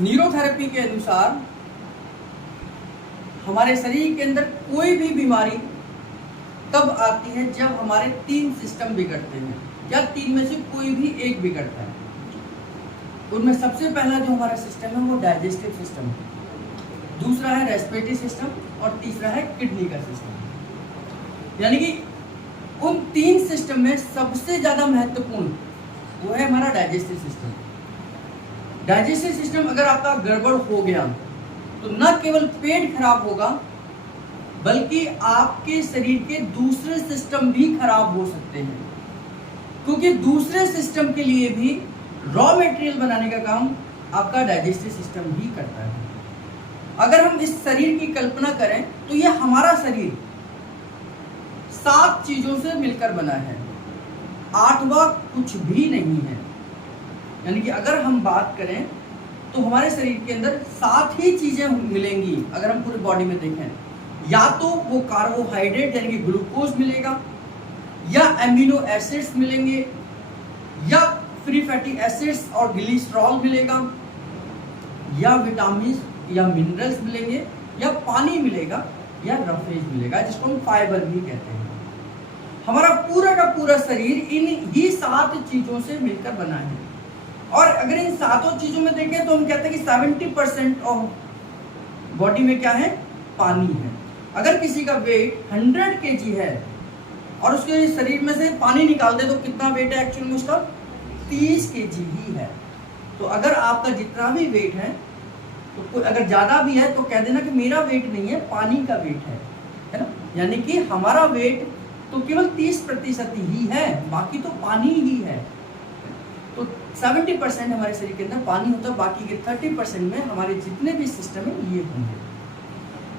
Neurotherapy के अनुसार हमारे शरीर के अंदर कोई भी बीमारी तब आती है जब हमारे 3 सिस्टम बिगड़ते हैं या 3 में से कोई भी एक बिगड़ता है। उनमें सबसे पहला जो हमारा सिस्टम है वो डाइजेस्टिव सिस्टम है, दूसरा है रेस्पिरेटरी सिस्टम और तीसरा है किडनी का सिस्टम। यानी कि उन 3 सिस्टम में सबसे ज़्यादा महत्वपूर्ण वो है हमारा डाइजेस्टिव सिस्टम। डाइजेस्टिव सिस्टम अगर आपका गड़बड़ हो गया तो न केवल पेट खराब होगा बल्कि आपके शरीर के दूसरे सिस्टम भी खराब हो सकते हैं, क्योंकि दूसरे सिस्टम के लिए भी रॉ मटेरियल बनाने का काम आपका डाइजेस्टिव सिस्टम ही करता है। अगर हम इस शरीर की कल्पना करें तो यह हमारा शरीर 7 चीजों से मिलकर बना है, 8वां कुछ भी नहीं है। यानी कि अगर हम बात करें तो हमारे शरीर के अंदर 7 ही चीजें मिलेंगी। अगर हम पूरी बॉडी में देखें, या तो वो कार्बोहाइड्रेट यानी कि ग्लूकोज मिलेगा, या एमिनो एसिड्स मिलेंगे, या फ्री फैटी एसिड्स और ग्लिसरॉल मिलेगा, या विटामिन या मिनरल्स मिलेंगे, या पानी मिलेगा, या रफेज मिलेगा जिसको हम फाइबर भी कहते हैं। हमारा पूरा का पूरा शरीर इन ही 7 चीजों से मिलकर बना है। और अगर इन 7 चीजों में देखें तो हम कहते हैं कि 70% ऑफ बॉडी में क्या है, पानी है। अगर किसी का वेट 100 kg है और उसके शरीर में से पानी निकाल दे तो कितना वेट है एक्चुअल में उसका, 30 kg ही है। तो अगर आपका जितना भी वेट है तो अगर ज्यादा भी है तो कह देना कि मेरा वेट नहीं है, पानी का वेट है ना। यानी कि हमारा वेट तो केवल 30% ही है, बाकी तो पानी ही है। तो 70% हमारे शरीर के अंदर पानी होता है, बाकी के 30% में हमारे जितने भी सिस्टम है ये होंगे।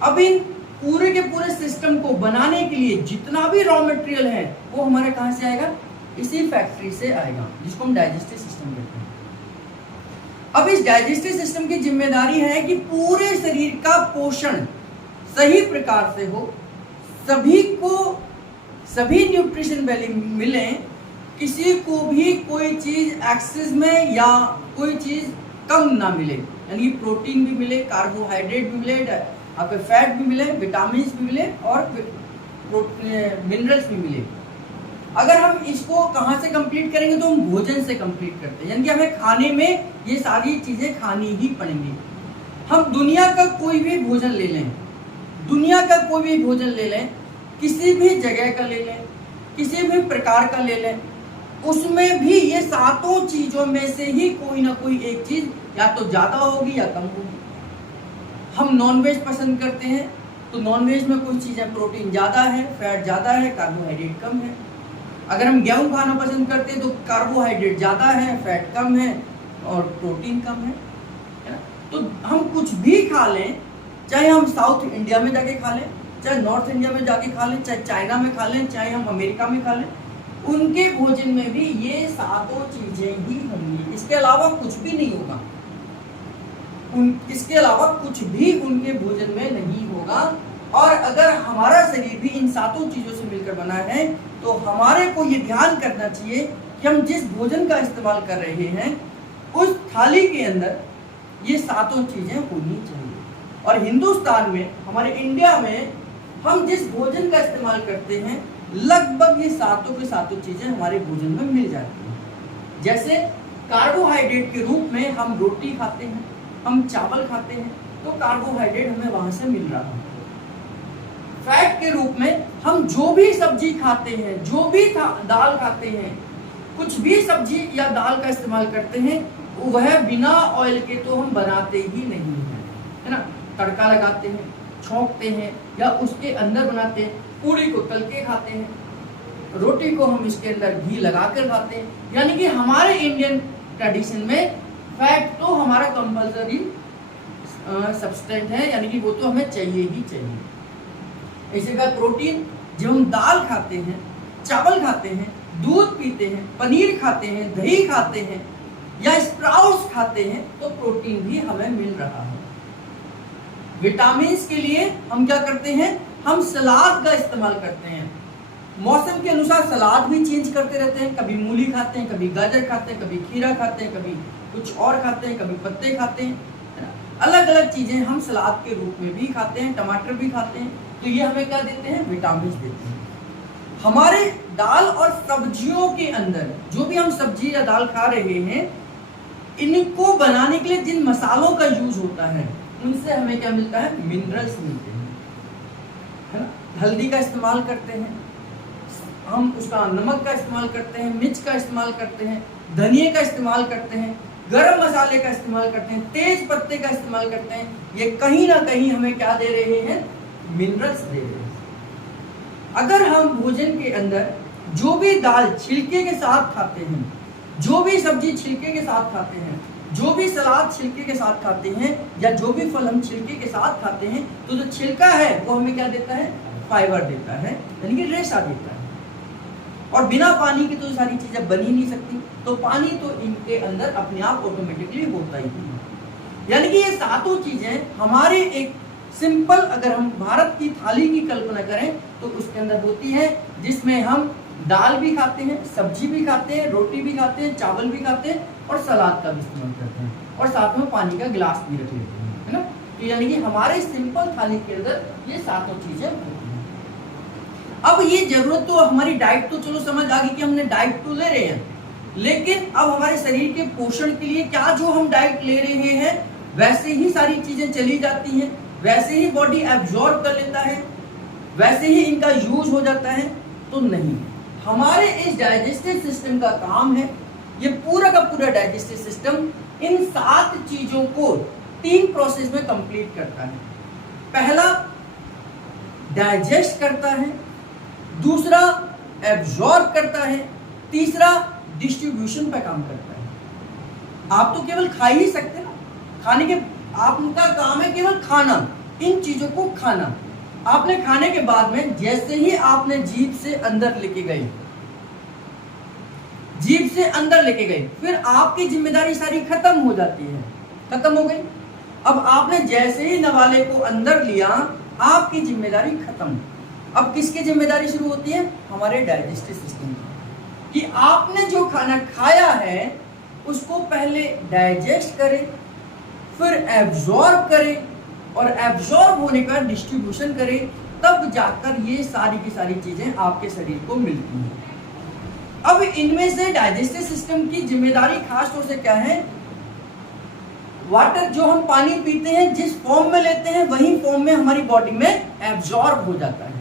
अब इन पूरे के पूरे सिस्टम को बनाने के लिए जितना भी रॉ मटेरियल है वो हमारे कहां से आएगा, इसी फैक्ट्री से आएगा जिसको हम डाइजेस्टिव सिस्टम कहते हैं। अब इस डाइजेस्टिव सिस्टम की जिम्मेदारी है कि पूरे शरीर का पोषण सही प्रकार से हो, सभी को सभी न्यूट्रिशन वैल्यू मिले, किसी को भी कोई चीज एक्सेस में या कोई चीज कम ना मिले। यानी प्रोटीन भी मिले, कार्बोहाइड्रेट भी मिले, आपके फैट भी मिले, विटामिन भी मिले और मिनरल्स भी मिले। अगर हम इसको कहाँ से कंप्लीट करेंगे तो हम भोजन से कंप्लीट करते हैं। यानी कि हमें खाने में ये सारी चीजें खानी ही पड़ेंगी। हम दुनिया का कोई भी भोजन ले लें, दुनिया का कोई भी भोजन ले लें, किसी भी जगह का ले लें, किसी भी प्रकार का ले लें, उसमें भी ये 7 चीजों में से ही कोई ना कोई एक चीज या तो ज्यादा होगी या कम होगी। हम नॉनवेज पसंद करते हैं तो नॉनवेज में कुछ चीजें प्रोटीन ज्यादा है, फैट ज्यादा है, कार्बोहाइड्रेट कम है। अगर हम गेहूं खाना पसंद करते हैं तो कार्बोहाइड्रेट ज्यादा है, फैट कम है और प्रोटीन कम है ना। तो हम कुछ भी खा लें, चाहे हम साउथ इंडिया में जाके खा लें, चाहे नॉर्थ इंडिया में जाके खा लें, चाहे चाइना में खा लें, चाहे हम अमेरिका में खा लें, उनके भोजन में भी ये 7 चीजें ही होंगी। इसके अलावा कुछ भी नहीं होगा, इसके अलावा कुछ भी उनके भोजन में नहीं होगा। और अगर हमारा शरीर भी इन 7 चीजों से मिलकर बना है तो हमारे को ये ध्यान करना चाहिए कि हम जिस भोजन का इस्तेमाल कर रहे हैं उस थाली के अंदर ये 7 चीजें होनी चाहिए। और हिंदुस्तान में, हमारे इंडिया में हम जिस भोजन का इस्तेमाल करते हैं लगभग ये 7 के 7 चीजें हमारे भोजन में मिल जाती हैं। जैसे कार्बोहाइड्रेट के रूप में हम रोटी खाते हैं, हम चावल खाते हैं, तो कार्बोहाइड्रेट हमें वहां से मिल रहा है। फैट के रूप में हम जो भी सब्जी खाते हैं, जो भी दाल खाते हैं, कुछ भी सब्जी या दाल का इस्तेमाल करते हैं वह बिना ऑयल के तो हम बनाते ही नहीं है ना। तड़का लगाते हैं, छोंकते हैं या उसके अंदर बनाते हैं। पूरी को तल के खाते हैं, रोटी को हम इसके अंदर घी लगाकर खाते हैं। यानी कि हमारे इंडियन ट्रेडिशन में फैट तो हमारा कंपल्सरी सब्सटेंट है, यानी कि वो तो हमें चाहिए ही चाहिए। इसी का प्रोटीन, जब हम दाल खाते हैं, चावल खाते हैं, दूध पीते हैं, पनीर खाते हैं, दही खाते हैं या स्प्राउट्स खाते हैं तो प्रोटीन भी हमें मिल रहा है। विटामिन के लिए हम क्या करते हैं, हम सलाद का इस्तेमाल करते हैं। मौसम के अनुसार सलाद भी चेंज करते रहते हैं, कभी मूली खाते हैं, कभी गाजर खाते हैं, कभी खीरा खाते हैं, कभी कुछ और खाते हैं, कभी पत्ते खाते हैं, अलग अलग चीजें हम सलाद के रूप में भी खाते हैं, टमाटर भी खाते हैं, तो ये हमें क्या देते हैं? विटामिन देते हैं। हमारे दाल और सब्जियों के अंदर जो भी हम सब्जी या दाल खा रहे हैं, इनको बनाने के लिए जिन मसालों का यूज होता है उनसे हमें क्या मिलता है? मिनरल्स मिलते हैं, है ना। हल्दी का इस्तेमाल करते हैं हम, उसका नमक का इस्तेमाल करते हैं, मिर्च का इस्तेमाल करते हैं, धनिया का इस्तेमाल करते हैं, गरम मसाले का इस्तेमाल करते हैं, तेज पत्ते का इस्तेमाल करते हैं। ये कहीं ना कहीं हमें क्या दे रहे हैं? मिनरल्स दे रहे हैं। अगर हम भोजन के अंदर जो भी दाल छिलके के साथ खाते हैं, जो भी सब्जी छिलके के साथ खाते हैं, जो भी सलाद छिलके के साथ खाते हैं, या जो भी फल हम छिलके के साथ खाते हैं, तो जो छिलका है वो हमें क्या देता है? फाइबर देता है, यानी कि रेशा देता है। और बिना पानी के तो सारी चीजें बन ही नहीं सकती, तो पानी तो इनके अंदर अपने आप ऑटोमेटिकली होता ही है। यानी कि ये सातों चीजें हमारे एक सिंपल, अगर हम भारत की थाली की कल्पना करें तो उसके अंदर होती है, जिसमें हम दाल भी खाते हैं, सब्जी भी खाते हैं, रोटी भी खाते हैं, चावल भी खाते हैं और सलाद का भी इस्तेमाल करते हैं, और साथ में पानी का गिलास भी रख लेते हैं, है ना। तो यानी कि हमारे सिंपल थाली के अंदर ये सातों चीजें होती हैं। अब ये जरूरत तो हमारी डाइट तो चलो समझ आ गई कि हमने डाइट तो ले रहे हैं, लेकिन अब हमारे शरीर के पोषण के लिए क्या जो हम डाइट ले रहे हैं वैसे ही सारी चीजें चली जाती हैं, वैसे ही बॉडी एब्जॉर्ब कर लेता है, वैसे ही इनका यूज हो जाता है? तो नहीं। हमारे इस डाइजेस्टिव सिस्टम का काम है, ये पूरा का पूरा डाइजेस्टिव सिस्टम इन 7 चीजों को 3 प्रोसेस में कंप्लीट करता है। पहला डाइजेस्ट करता है, दूसरा एब्जॉर्ब करता है, तीसरा डिस्ट्रीब्यूशन पे काम करता है। आप तो केवल खा ही सकते ना, खाने के आपका काम है केवल खाना, इन चीजों को खाना। आपने खाने के बाद में जैसे ही आपने जीभ से अंदर लेके गए, जीभ से अंदर लेके गए, फिर आपकी जिम्मेदारी सारी खत्म हो जाती है, खत्म हो गई। अब आपने जैसे ही नवाले को अंदर लिया, आपकी जिम्मेदारी खत्म। अब किसकी जिम्मेदारी शुरू होती है? हमारे डाइजेस्टिव सिस्टम की, कि आपने जो खाना खाया है उसको पहले डाइजेस्ट करें, फिर एब्जॉर्ब करें, और एब्जॉर्ब होने का डिस्ट्रीब्यूशन करें, तब जाकर ये सारी की सारी चीजें आपके शरीर को मिलती हैं। अब इनमें से डाइजेस्टिव सिस्टम की जिम्मेदारी खास तौर से क्या है? वाटर, जो हम पानी पीते हैं जिस फॉर्म में लेते हैं वही फॉर्म में हमारी बॉडी में एब्जॉर्ब हो जाता है।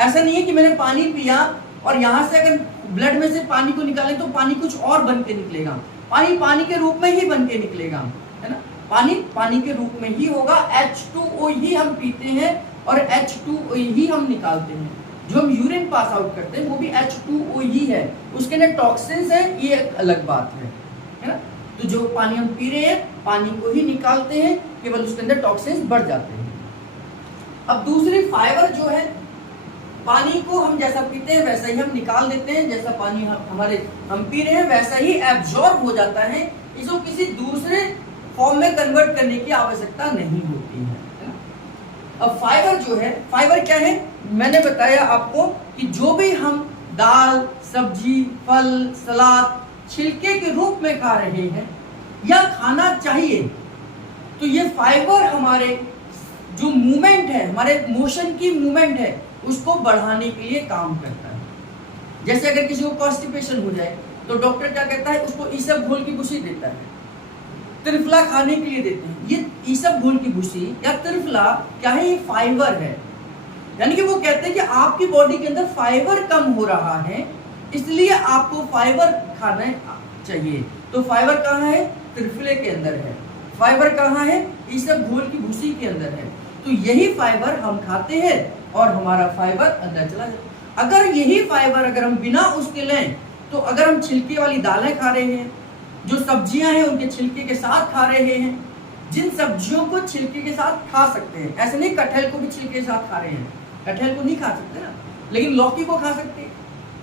ऐसा नहीं है कि मैंने पानी पिया और यहां से अगर ब्लड में से पानी को निकालें तो पानी कुछ और बन के निकलेगा। पानी पानी के रूप में ही बन के निकलेगा, है ना। पानी पानी के रूप में ही होगा। H2O ही हम पीते हैं और H2O ही हम निकालते हैं। जो हम यूरिन पास आउट करते हैं वो भी H2O ही है। उसके अंदर टॉक्सिन्स है, ये एक अलग बात है ना। तो जो पानी हम पी रहे हैं पानी को ही निकालते हैं, केवल उसके अंदर टॉक्सिन्स बढ़ जाते हैं। अब दूसरी फाइबर जो है, पानी को हम जैसा पीते हैं वैसा ही हम निकाल देते हैं, जैसा पानी हम पी रहे हैं वैसा ही एब्जॉर्ब हो जाता है। इसको किसी दूसरे फॉर्म में कन्वर्ट करने की आवश्यकता नहीं होती है ना। अब फाइबर जो है, फाइबर क्या है? मैंने बताया आपको कि जो भी हम दाल, सब्जी, फल, सलाद छिलके के रूप में खा रहे हैं या खाना चाहिए, तो ये फाइबर हमारे जो मूवमेंट है, हमारे मोशन की मूवमेंट है, उसको बढ़ाने के लिए काम करता है। जैसे अगर किसी को कॉन्स्टिपेशन हो जाए तो डॉक्टर क्या कहता है? उसको ईसबगोल की भूसी देता है, त्रिफला खाने के लिए देते हैं। ये ईसबगोल की भूसी या त्रिफला क्या है? ये फाइबर है। यानी कि वो कहते हैं कि आपकी बॉडी के अंदर फाइबर कम हो रहा है, इसलिए आपको फाइबर खाना चाहिए। तो फाइबर कहाँ है? त्रिफले के अंदर है। फाइबर कहाँ है? ईसबगोल की भूसी के अंदर है। तो यही फाइबर हम खाते हैं और हमारा फाइबर अंदर चला जाता। अगर यही फाइबर अगर हम बिना उसके लें, तो अगर हम छिलके वाली दालें खा रहे हैं, जो सब्जियां हैं उनके छिलके के साथ खा रहे हैं, जिन सब्जियों को छिलके के साथ खा सकते हैं, ऐसे नहीं कटहल को भी छिलके के साथ खा रहे हैं, कटहल को नहीं खा सकते ना, लेकिन लौकी को खा सकते हैं,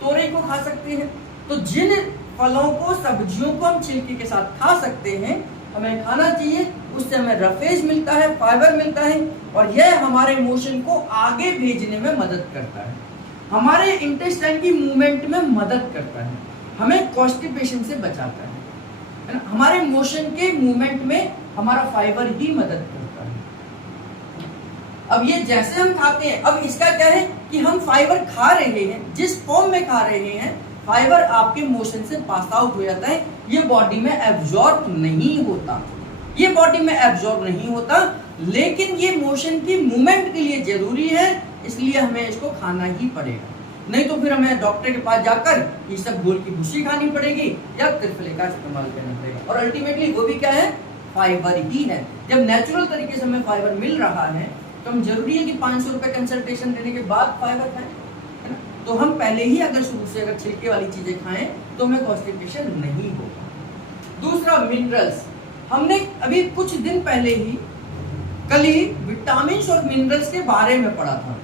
तोरई को खा सकते हैं। तो जिन फलों को, सब्जियों को हम छिलके के साथ खा सकते हैं, हमें खाना चाहिए। उससे हमें रफेज मिलता है, फाइबर मिलता है, और यह हमारे मोशन को आगे भेजने में मदद करता है, हमारे इंटेस्टाइन की मूवमेंट में मदद करता है, हमें कॉन्स्टिपेशन से बचाता है ना, हमारे मोशन के मूवमेंट में हमारा फाइबर ही मदद करता है। अब ये जैसे हम खाते हैं, अब इसका क्या है कि हम फाइबर खा रहे हैं, जिस फॉर्म में खा रहे हैं फाइबर आपके मोशन से पास आउट हो जाता है, ये बॉडी में एब्जॉर्ब नहीं होता, ये बॉडी में एब्जॉर्ब नहीं होता, लेकिन ये मोशन की मूवमेंट के लिए जरूरी है, इसलिए हमें इसको खाना ही पड़ेगा। नहीं तो फिर हमें डॉक्टर के पास जाकर ये सब घोल की भूसी खानी पड़ेगी या त्रिफले का इस्तेमाल करना पड़ेगा, और अल्टीमेटली वो भी क्या है, फाइबर ही है। जब नेचुरल तरीके से हमें फाइबर मिल रहा है तो हम जरूरी है कि 500 रुपए कंसल्टेशन देने के बाद फाइबर खाएं, है ना। तो हम पहले ही अगर शुरू से अगर छिलके वाली चीजें खाएं तो हमें कॉन्स्टिपेशन नहीं होगा। दूसरा मिनरल्स, हमने अभी कुछ दिन पहले ही कल ही विटामिन और मिनरल्स के बारे में पढ़ा था।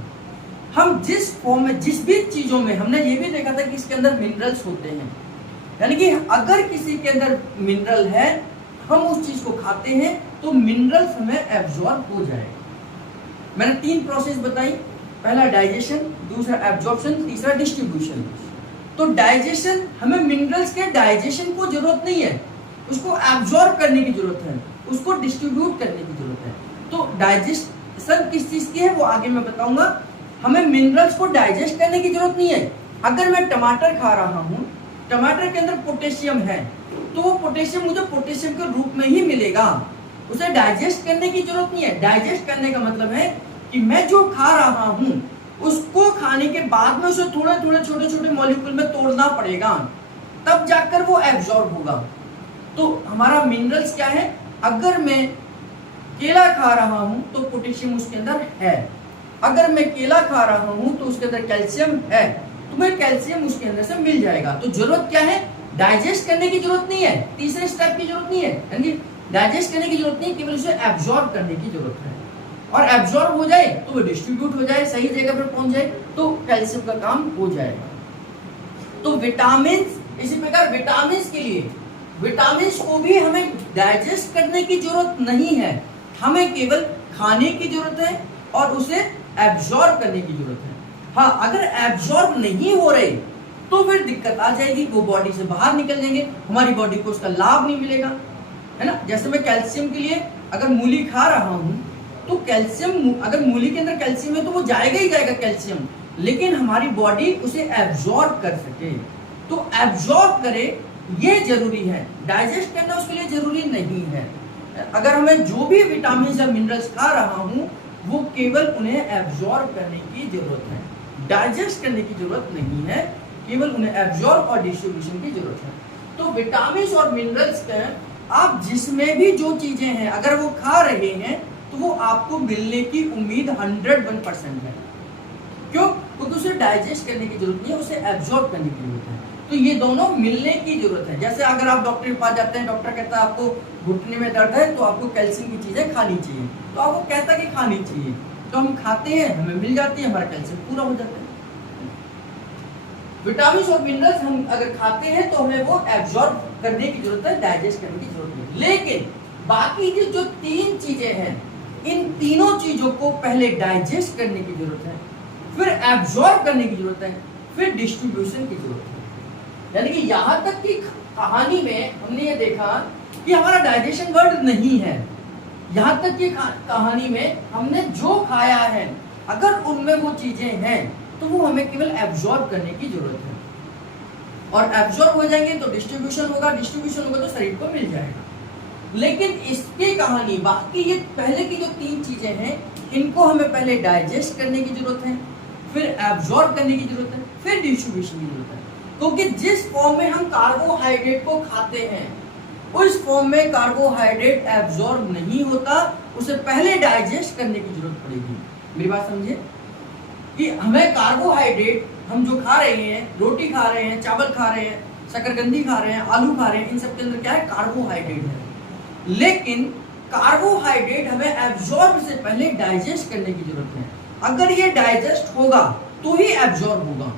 हम जिस फॉर्म में जिस भी चीजों में, हमने ये भी देखा था कि इसके अंदर मिनरल्स होते हैं, यानी कि अगर किसी के अंदर मिनरल है हम उस चीज को खाते हैं तो मिनरल्स हमें एब्जॉर्ब हो जाएगा। मैंने 3 प्रोसेस बताई, पहला डाइजेशन, दूसरा एब्जॉर्प्शन, तीसरा डिस्ट्रीब्यूशन। तो डाइजेशन, हमें मिनरल्स के डाइजेशन को जरूरत नहीं है, उसको एब्जॉर्ब करने की जरूरत है, उसको डिस्ट्रीब्यूट करने की जरूरत है। तो डाइजेशन किस चीज की है वो आगे मैं बताऊंगा। हमें मिनरल्स को डाइजेस्ट करने की जरूरत नहीं है। अगर मैं टमाटर खा रहा हूँ, टमाटर के अंदर पोटेशियम है, तो वो पोटेशियम मुझे पोटेशियम के रूप में ही मिलेगा, उसे डाइजेस्ट करने की जरूरत नहीं है। डाइजेस्ट करने का मतलब है कि मैं जो खा रहा हूं उसको खाने के बाद में उसे थोड़े थोड़े छोटे छोटे मॉलिक्यूल में तोड़ना पड़ेगा, तब जाकर वो एब्जॉर्ब होगा। तो हमारा मिनरल्स क्या है, अगर मैं केला खा रहा हूं तो पोटेशियम उसके अंदर है, अगर मैं केला खा रहा हूं तो उसके अंदर कैल्शियम है, तो मैं कैल्शियम उसके अंदर से मिल जाएगा। तो जरूरत क्या है, डाइजेस्ट करने की जरूरत नहीं है, तीसरे स्टेप की जरूरत नहीं है, यानी डाइजेस्ट करने की जरूरत नहीं, केवल उसे एब्जॉर्ब करने की जरूरत है। और एब्जॉर्ब हो जाए तो वो डिस्ट्रीब्यूट हो जाए, सही जगह पर पहुंच जाए, तो कैल्शियम का काम हो जाएगा। तो विटामिन, इसी प्रकार विटामिन के लिए, विटामिन को भी हमें डाइजेस्ट करने की जरूरत नहीं है, हमें केवल खाने की जरूरत है और उसे एब्जॉर्ब करने की जरूरत है। हाँ, अगर एब्जॉर्ब नहीं हो रहे तो फिर दिक्कत आ जाएगी, वो बॉडी से बाहर निकल जाएंगे, हमारी बॉडी को उसका लाभ नहीं मिलेगा, है ना। जैसे मैं कैल्शियम के लिए अगर मूली खा रहा हूं तो कैल्शियम, अगर मूली के अंदर कैल्शियम है तो वो जाएगा ही जाएगा कैल्शियम, लेकिन हमारी बॉडी उसे एब्जॉर्ब कर सके, तो एब्जॉर्ब करे ये जरूरी है, डाइजेस्ट करना उसके लिए जरूरी नहीं है। अगर हमें जो भी विटामिन या मिनरल्स खा रहा हूं वो केवल उन्हें एब्जॉर्ब करने की जरूरत है, डाइजेस्ट करने की जरूरत नहीं है, केवल उन्हें एब्जॉर्ब और डिस्ट्रीब्यूशन की जरूरत है। तो विटामिन और मिनरल्स का आप जिसमें भी जो चीजें हैं अगर वो खा रहे हैं तो वो आपको मिलने की उम्मीद 101% है। क्यों? क्योंकि उसे डाइजेस्ट करने की जरूरत नहीं है, उसे एब्जॉर्ब करने की जरूरत है। तो ये दोनों मिलने की जरूरत है। जैसे अगर आप डॉक्टर के पास जाते हैं, डॉक्टर कहता है आपको घुटने में दर्द है तो आपको कैल्शियम की चीजें खानी चाहिए, तो आपको कहता है कि खानी चाहिए, तो हम खाते हैं, हमें मिल जाती है, हमारा कैल्शियम पूरा हो जाता है। विटामिन और मिनरल्स हम अगर खाते हैं तो हमें वो एब्जॉर्ब करने की जरूरत है, डाइजेस्ट करने की जरूरत नहीं। लेकिन बाकी की जो 3 चीजें हैं, इन तीनों चीजों को पहले डाइजेस्ट करने की जरूरत है, फिर एब्जॉर्ब करने की जरूरत है, फिर डिस्ट्रीब्यूशन की जरूरत है। यानी कि यहां तक की कहानी में हमने ये देखा कि हमारा डाइजेशन वर्ड नहीं है, यहां तक की कहानी में हमने जो खाया है अगर उनमें वो चीजें हैं तो वो हमें केवल एब्जॉर्ब करने की जरूरत है, और एब्जॉर्ब हो जाएंगे तो डिस्ट्रीब्यूशन होगा, डिस्ट्रीब्यूशन होगा तो शरीर को मिल जाएगा। लेकिन इसकी कहानी, बाकी ये पहले की जो 3 चीजें हैं इनको हमें पहले डाइजेस्ट करने की जरूरत है, फिर एब्जॉर्ब करने की जरूरत है, फिर डिस्ट्रीब्यूशन की जरूरत है। क्योंकि जिस फॉर्म में हम कार्बोहाइड्रेट को खाते हैं उस फॉर्म में कार्बोहाइड्रेट एब्जॉर्ब नहीं होता, उसे पहले डाइजेस्ट करने की जरूरत पड़ेगी। मेरी बात समझिए कि हमें कार्बोहाइड्रेट, हम जो खा रहे हैं, रोटी खा रहे हैं, चावल खा रहे हैं, शकरकंदी खा रहे हैं, आलू खा रहे हैं, इन सब के अंदर क्या है, कार्बोहाइड्रेट है। लेकिन कार्बोहाइड्रेट हमें एब्जॉर्ब से पहले डाइजेस्ट करने की जरूरत है। अगर ये डाइजेस्ट होगा तो ही एब्जॉर्ब होगा,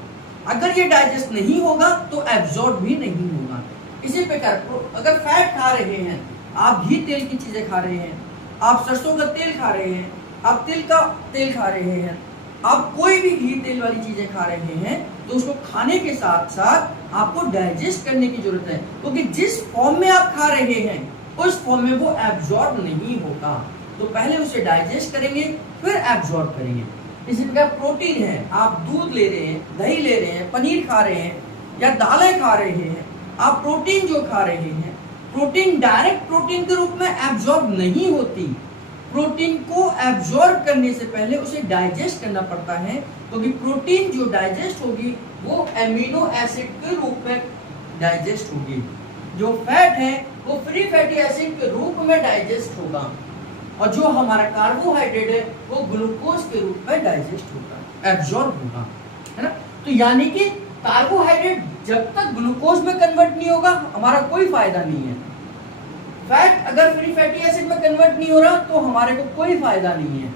अगर ये डाइजेस्ट नहीं होगा तो एब्जॉर्ब भी नहीं होगा। इसी प्रकार अगर फैट खा रहे हैं, आप घी तेल की चीजें खा रहे हैं, आप सरसों का तेल खा रहे हैं, आप तिल का तेल खा रहे हैं, आप कोई भी घी तेल वाली चीजें खा रहे हैं, तो उसको खाने के साथ साथ आपको डाइजेस्ट करने की जरूरत है। क्योंकि जिस फॉर्म में आप खा रहे हैं उस फॉर्म में वो एब्जॉर्ब नहीं होगा। तो पहले उसे डाइजेस्ट करेंगे फिर एब्जॉर्ब करेंगे। इसी प्रकार प्रोटीन है, आप दूध ले रहे हैं, दही ले रहे हैं, पनीर खा रहे हैं या दालें खा रहे हैं, आप प्रोटीन जो खा रहे हैं, प्रोटीन डायरेक्ट प्रोटीन के रूप में एब्जॉर्ब नहीं होती। प्रोटीन को एब्जॉर्ब करने से पहले उसे डाइजेस्ट करना पड़ता है, क्योंकि प्रोटीन जो डाइजेस्ट होगी वो एमिनो एसिड के रूप में डाइजेस्ट होगी। जो फैट है वो फ्री फैटी एसिड के रूप में डाइजेस्ट होगा, और जो हमारा कार्बोहाइड्रेट है वो ग्लूकोज के रूप में डाइजेस्ट होगा, एब्जॉर्ब होगा, है ना। तो यानी कि कार्बोहाइड्रेट जब तक ग्लूकोज में कन्वर्ट नहीं होगा हमारा कोई फायदा नहीं है। फैट अगर फ्री फैटी एसिड में कन्वर्ट नहीं हो रहा तो हमारे को कोई फायदा नहीं है।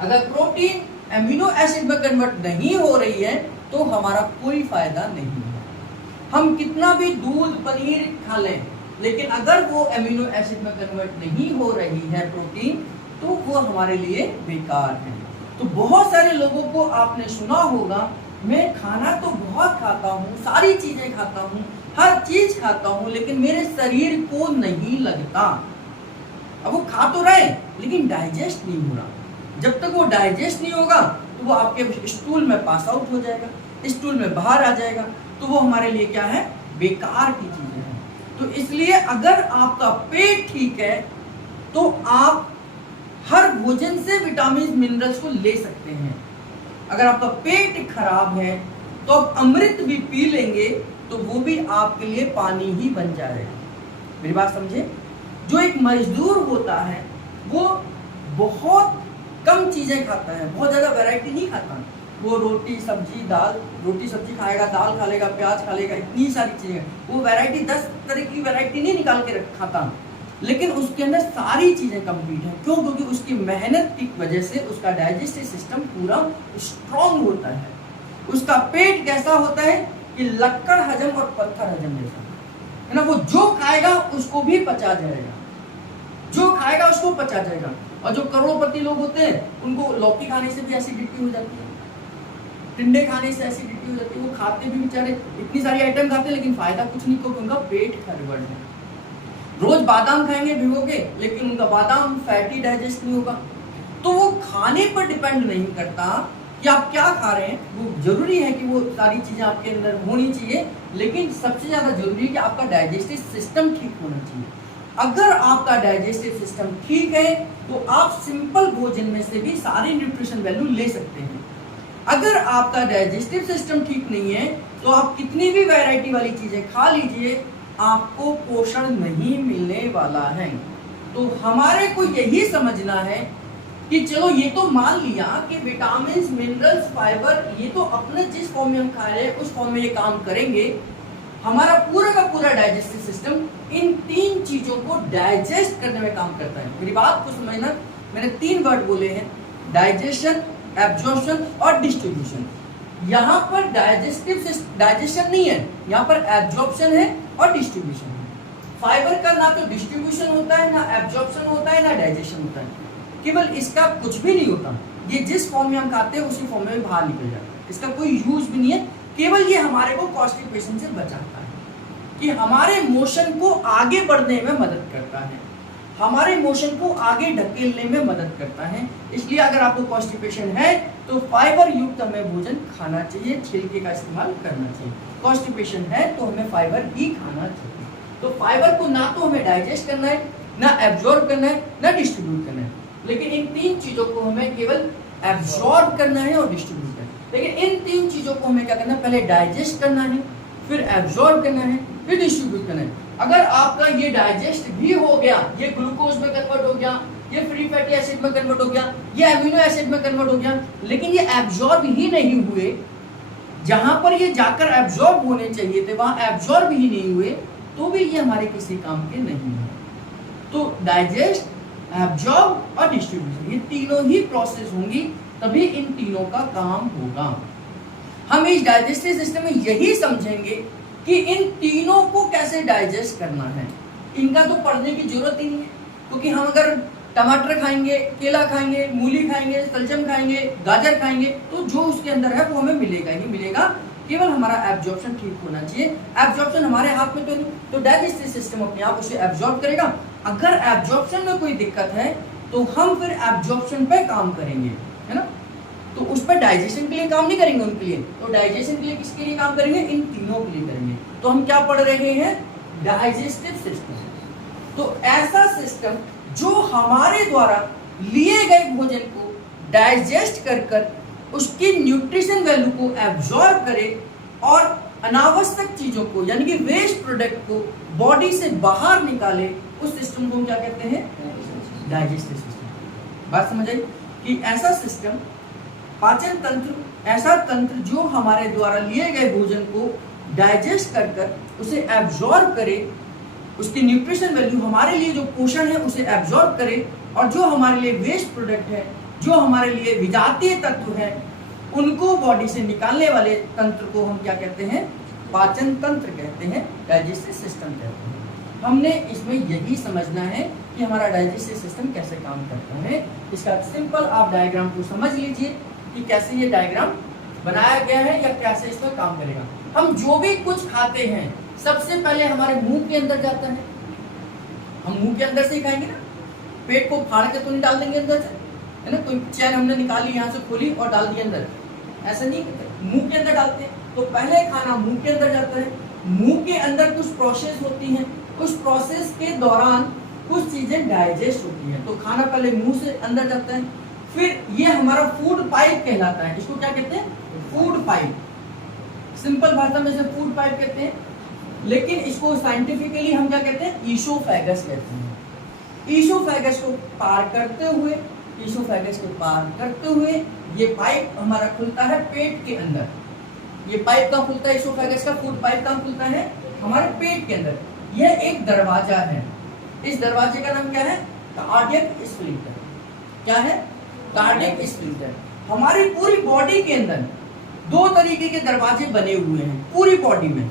अगर प्रोटीन एमिनो एसिड में कन्वर्ट नहीं हो रही है तो हमारा कोई फायदा नहीं है। हम कितना भी दूध पनीर खा लें, लेकिन अगर वो एमिनो एसिड में कन्वर्ट नहीं हो रही है प्रोटीन, तो वो हमारे लिए बेकार है। तो बहुत सारे लोगों को आपने सुना होगा, मैं खाना तो बहुत खाता हूँ, सारी चीजें खाता हूँ, हर चीज खाता हूँ, लेकिन मेरे शरीर को नहीं लगता। अब वो खा तो रहे लेकिन डाइजेस्ट नहीं हो रहा। जब तक वो डाइजेस्ट नहीं होगा तो वो आपके स्टूल में पास आउट हो जाएगा, स्टूल में बाहर आ जाएगा, तो वो हमारे लिए क्या है, बेकार की चीजें हैं। तो इसलिए अगर आपका पेट ठीक है तो आप हर भोजन से विटामिन मिनरल्स को ले सकते हैं। अगर आपका पेट खराब है तो आप अमृत भी पी लेंगे तो वो भी आपके लिए पानी ही बन जाएगा। मेरी बात समझे। जो एक मजदूर होता है वो बहुत कम चीजें खाता है, बहुत ज्यादा वैरायटी नहीं खाता। वो रोटी सब्जी दाल, रोटी सब्जी खाएगा, दाल खा लेगा, प्याज खा लेगा, इतनी सारी चीजें, वो वैरायटी 10 तरह की वैरायटी नहीं निकाल के खाता, लेकिन उसके अंदर सारी चीजें कंप्लीट है। क्यों? क्योंकि उसकी मेहनत की वजह से उसका डाइजेस्टिव सिस्टम पूरा स्ट्रॉन्ग होता है। उसका पेट कैसा होता है कि लक्कड़ हजम और पत्थर हजम जैसा, है ना। वो जो खाएगा उसको भी पचा जाएगा, जो खाएगा उसको पचा जाएगा। और जो करोड़पति लोग होते हैं उनको लौकी खाने से भी एसिडिटी हो जाती है, टिंडे खाने से एसिडिटी हो जाती है। वो खाते भी बेचारे इतनी सारी आइटम खाते हैं लेकिन फायदा कुछ नहीं, क्योंकि उनका पेट गड़बड़ है। रोज बादाम खाएंगे भिगो के, लेकिन उनका बादाम फैटी डाइजेस्ट नहीं होगा। तो वो खाने पर डिपेंड नहीं करता कि आप क्या खा रहे हैं। वो जरूरी है कि वो सारी चीजें आपके अंदर होनी चाहिए, लेकिन सबसे ज्यादा जरूरी है कि आपका डाइजेस्टिव सिस्टम ठीक होना चाहिए। अगर आपका डाइजेस्टिव सिस्टम ठीक है तो आप सिंपल भोजन में से भी सारी न्यूट्रिशन वैल्यू ले सकते हैं। अगर आपका डाइजेस्टिव सिस्टम ठीक नहीं है तो आप कितनी भी वैरायटी वाली चीजें खा लीजिए, आपको पोषण नहीं मिलने वाला है। तो हमारे को यही समझना है कि चलो ये तो मान लिया कि विटामिन मिनरल्स फाइबर ये तो अपने जिस फॉर्म में हम खा रहे हैं उस फॉर्म में ये काम करेंगे। हमारा पूरा का पूरा डाइजेस्टिव सिस्टम इन 3 चीजों को डाइजेस्ट करने में काम करता है। मेरी बात को समझना, मैंने 3 वर्ड बोले हैं, डाइजेशन, एब्जॉर्प्शन और डिस्ट्रीब्यूशन। यहाँ पर डाइजेशन नहीं है, यहाँ पर एब्जॉर्प्शन है और डिस्ट्रीब्यूशन है। फाइबर का ना तो डिस्ट्रीब्यूशन होता है, ना एब्जॉर्प्शन होता है, ना डाइजेशन होता है। केवल इसका कुछ भी नहीं होता, ये जिस फॉर्म में हम खाते हैं उसी फॉर्म में बाहर निकल जाता है। इसका कोई यूज भी नहीं है, केवल ये हमारे को कॉन्स्टिपेशन से बचाता है, कि हमारे मोशन को आगे बढ़ने में मदद करता है, हमारे मोशन को आगे ढकेलने में मदद करता है। इसलिए अगर आपको कॉन्स्टिपेशन है तो फाइबर युक्त हमें भोजन खाना चाहिए, छिलके का इस्तेमाल करना चाहिए। कॉन्स्टिपेशन है तो हमें फाइबर ही खाना चाहिए। तो फाइबर को ना तो हमें डाइजेस्ट करना है, ना एब्जॉर्ब करना है, ना डिस्ट्रीब्यूट करना है, लेकिन इन 3 चीजों को हमें केवल एब्जॉर्ब करना है और डिस्ट्रीब्यूट करना है। लेकिन इन 3 चीजों को हमें क्या करना है, पहले डाइजेस्ट करना है, फिर एब्जॉर्ब करना है, फिर डिस्ट्रीब्यूट करना है। अगर आपका ये डाइजेस्ट भी हो गया, ये ग्लूकोज में कन्वर्ट हो गया, ये फ्री फैटी एसिड में कन्वर्ट हो गया, ये एमिनो एसिड में कन्वर्ट हो गया, लेकिन ये एब्जॉर्ब ही नहीं हुए, जहां पर ये जाकर एब्जॉर्ब होने चाहिए थे वहां एब्जॉर्ब ही नहीं हुए, तो भी ये हमारे किसी काम के नहीं है। तो डाइजेस्ट, एब्जॉर्ब और डिस्ट्रीब्यूशन, ये तीनों ही प्रोसेस होंगी, तभी इन तीनों का काम होगा। हम इस डाइजेस्टिव सिस्टम में यही समझेंगे कि इन तीनों को कैसे डाइजेस्ट करना है। इनका तो पढ़ने की जरूरत ही नहीं है, क्योंकि हम अगर टमाटर खाएंगे, केला खाएंगे, मूली खाएंगे, सलजम खाएंगे, गाजर खाएंगे, तो जो उसके अंदर है वो हमें मिलेगा ही मिलेगा। केवल हमारा एब्जॉर्प्शन ठीक होना चाहिए। एब्जॉर्प्शन हमारे हाथ में तो नहीं, तो डाइजेस्टिव सिस्टम अपने आप उसे एब्जॉर्ब करेगा। अगर एब्जॉर्प्शन में कोई दिक्कत है तो हम फिर एब्जॉर्प्शन पे काम करेंगे, है ना। तो उस पर डाइजेशन के लिए काम नहीं करेंगे उनके लिए, तो डाइजेशन के लिए किसके लिए काम करेंगे, इन तीनों के लिए करेंगे। तो हम क्या पढ़ रहे हैं, डाइजेस्टिव सिस्टम। तो ऐसा सिस्टम जो हमारे द्वारा लिए गए भोजन को डाइजेस्ट कर कर उसकी न्यूट्रिशन वैल्यू को एब्जॉर्ब करे और अनावश्यक चीजों को यानी कि वेस्ट प्रोडक्ट को बॉडी से बाहर निकाले, उस सिस्टम को हम क्या कहते हैं, डाइजेस्टिव सिस्टम। बात समझ आई कि ऐसा सिस्टम, पाचन तंत्र, ऐसा तंत्र जो हमारे द्वारा लिए गए भोजन को डाइजेस्ट कर कर उसे एब्जॉर्ब करे, उसकी न्यूट्रिशन वैल्यू, हमारे लिए जो पोषण है उसे एब्जॉर्ब करे, और जो हमारे लिए वेस्ट प्रोडक्ट है, जो हमारे लिए विजातीय तत्व है, उनको बॉडी से निकालने वाले तंत्र को हम क्या कहते हैं, पाचन तंत्र कहते हैं, डाइजेस्टिव सिस्टम कहते हैं। हमने इसमें यही समझना है कि हमारा डाइजेस्टिव सिस्टम कैसे काम करता है। इसका सिंपल आप डायग्राम को समझ लीजिए कि कैसे ये डायग्राम बनाया गया है या कैसे इस पर काम करेगा। हम जो भी कुछ खाते हैं सबसे पहले हमारे मुंह के अंदर जाता है। हम मुंह के अंदर से ही खाएंगे ना, पेट को फाड़ के तो नहीं डाल देंगे अंदर से, है ना। कोई चैन हमने निकाली, यहाँ से खोली और डाल दी अंदर, ऐसा नहीं करते, मुंह के अंदर डालते हैं। तो पहले खाना मुंह के अंदर जाता है, मुंह के अंदर कुछ प्रोसेस होती हैं, उस प्रोसेस के दौरान कुछ चीजें डाइजेस्ट होती हैं। तो खाना पहले मुंह से अंदर जाता है, फिर ये हमारा फूड पाइप कहलाता है। इसको क्या कहते हैं, फूड पाइप। सिंपल भाषा में इसे फूड पाइप कहते हैं, लेकिन इसको साइंटिफिकली हम क्या कहते हैं, ईसोफेगस कहते हैं। ईसोफेगस को पार करते हुए, ईसोफेगस को पार करते हुए ये पाइप हमारा खुलता है पेट के अंदर। ये पाइप कहाँ खुलता है, ईसोफेगस का फूड पाइप कहाँ खुलता है, हमारे पेट के अंदर। यह एक दरवाजा है। इस दरवाजे का नाम क्या है, कार्डियक स्फिंक्टर। क्या है, कार्डियक स्फिंक्टर। हमारी पूरी बॉडी के अंदर दो तरीके के दरवाजे बने हुए हैं, पूरी बॉडी में।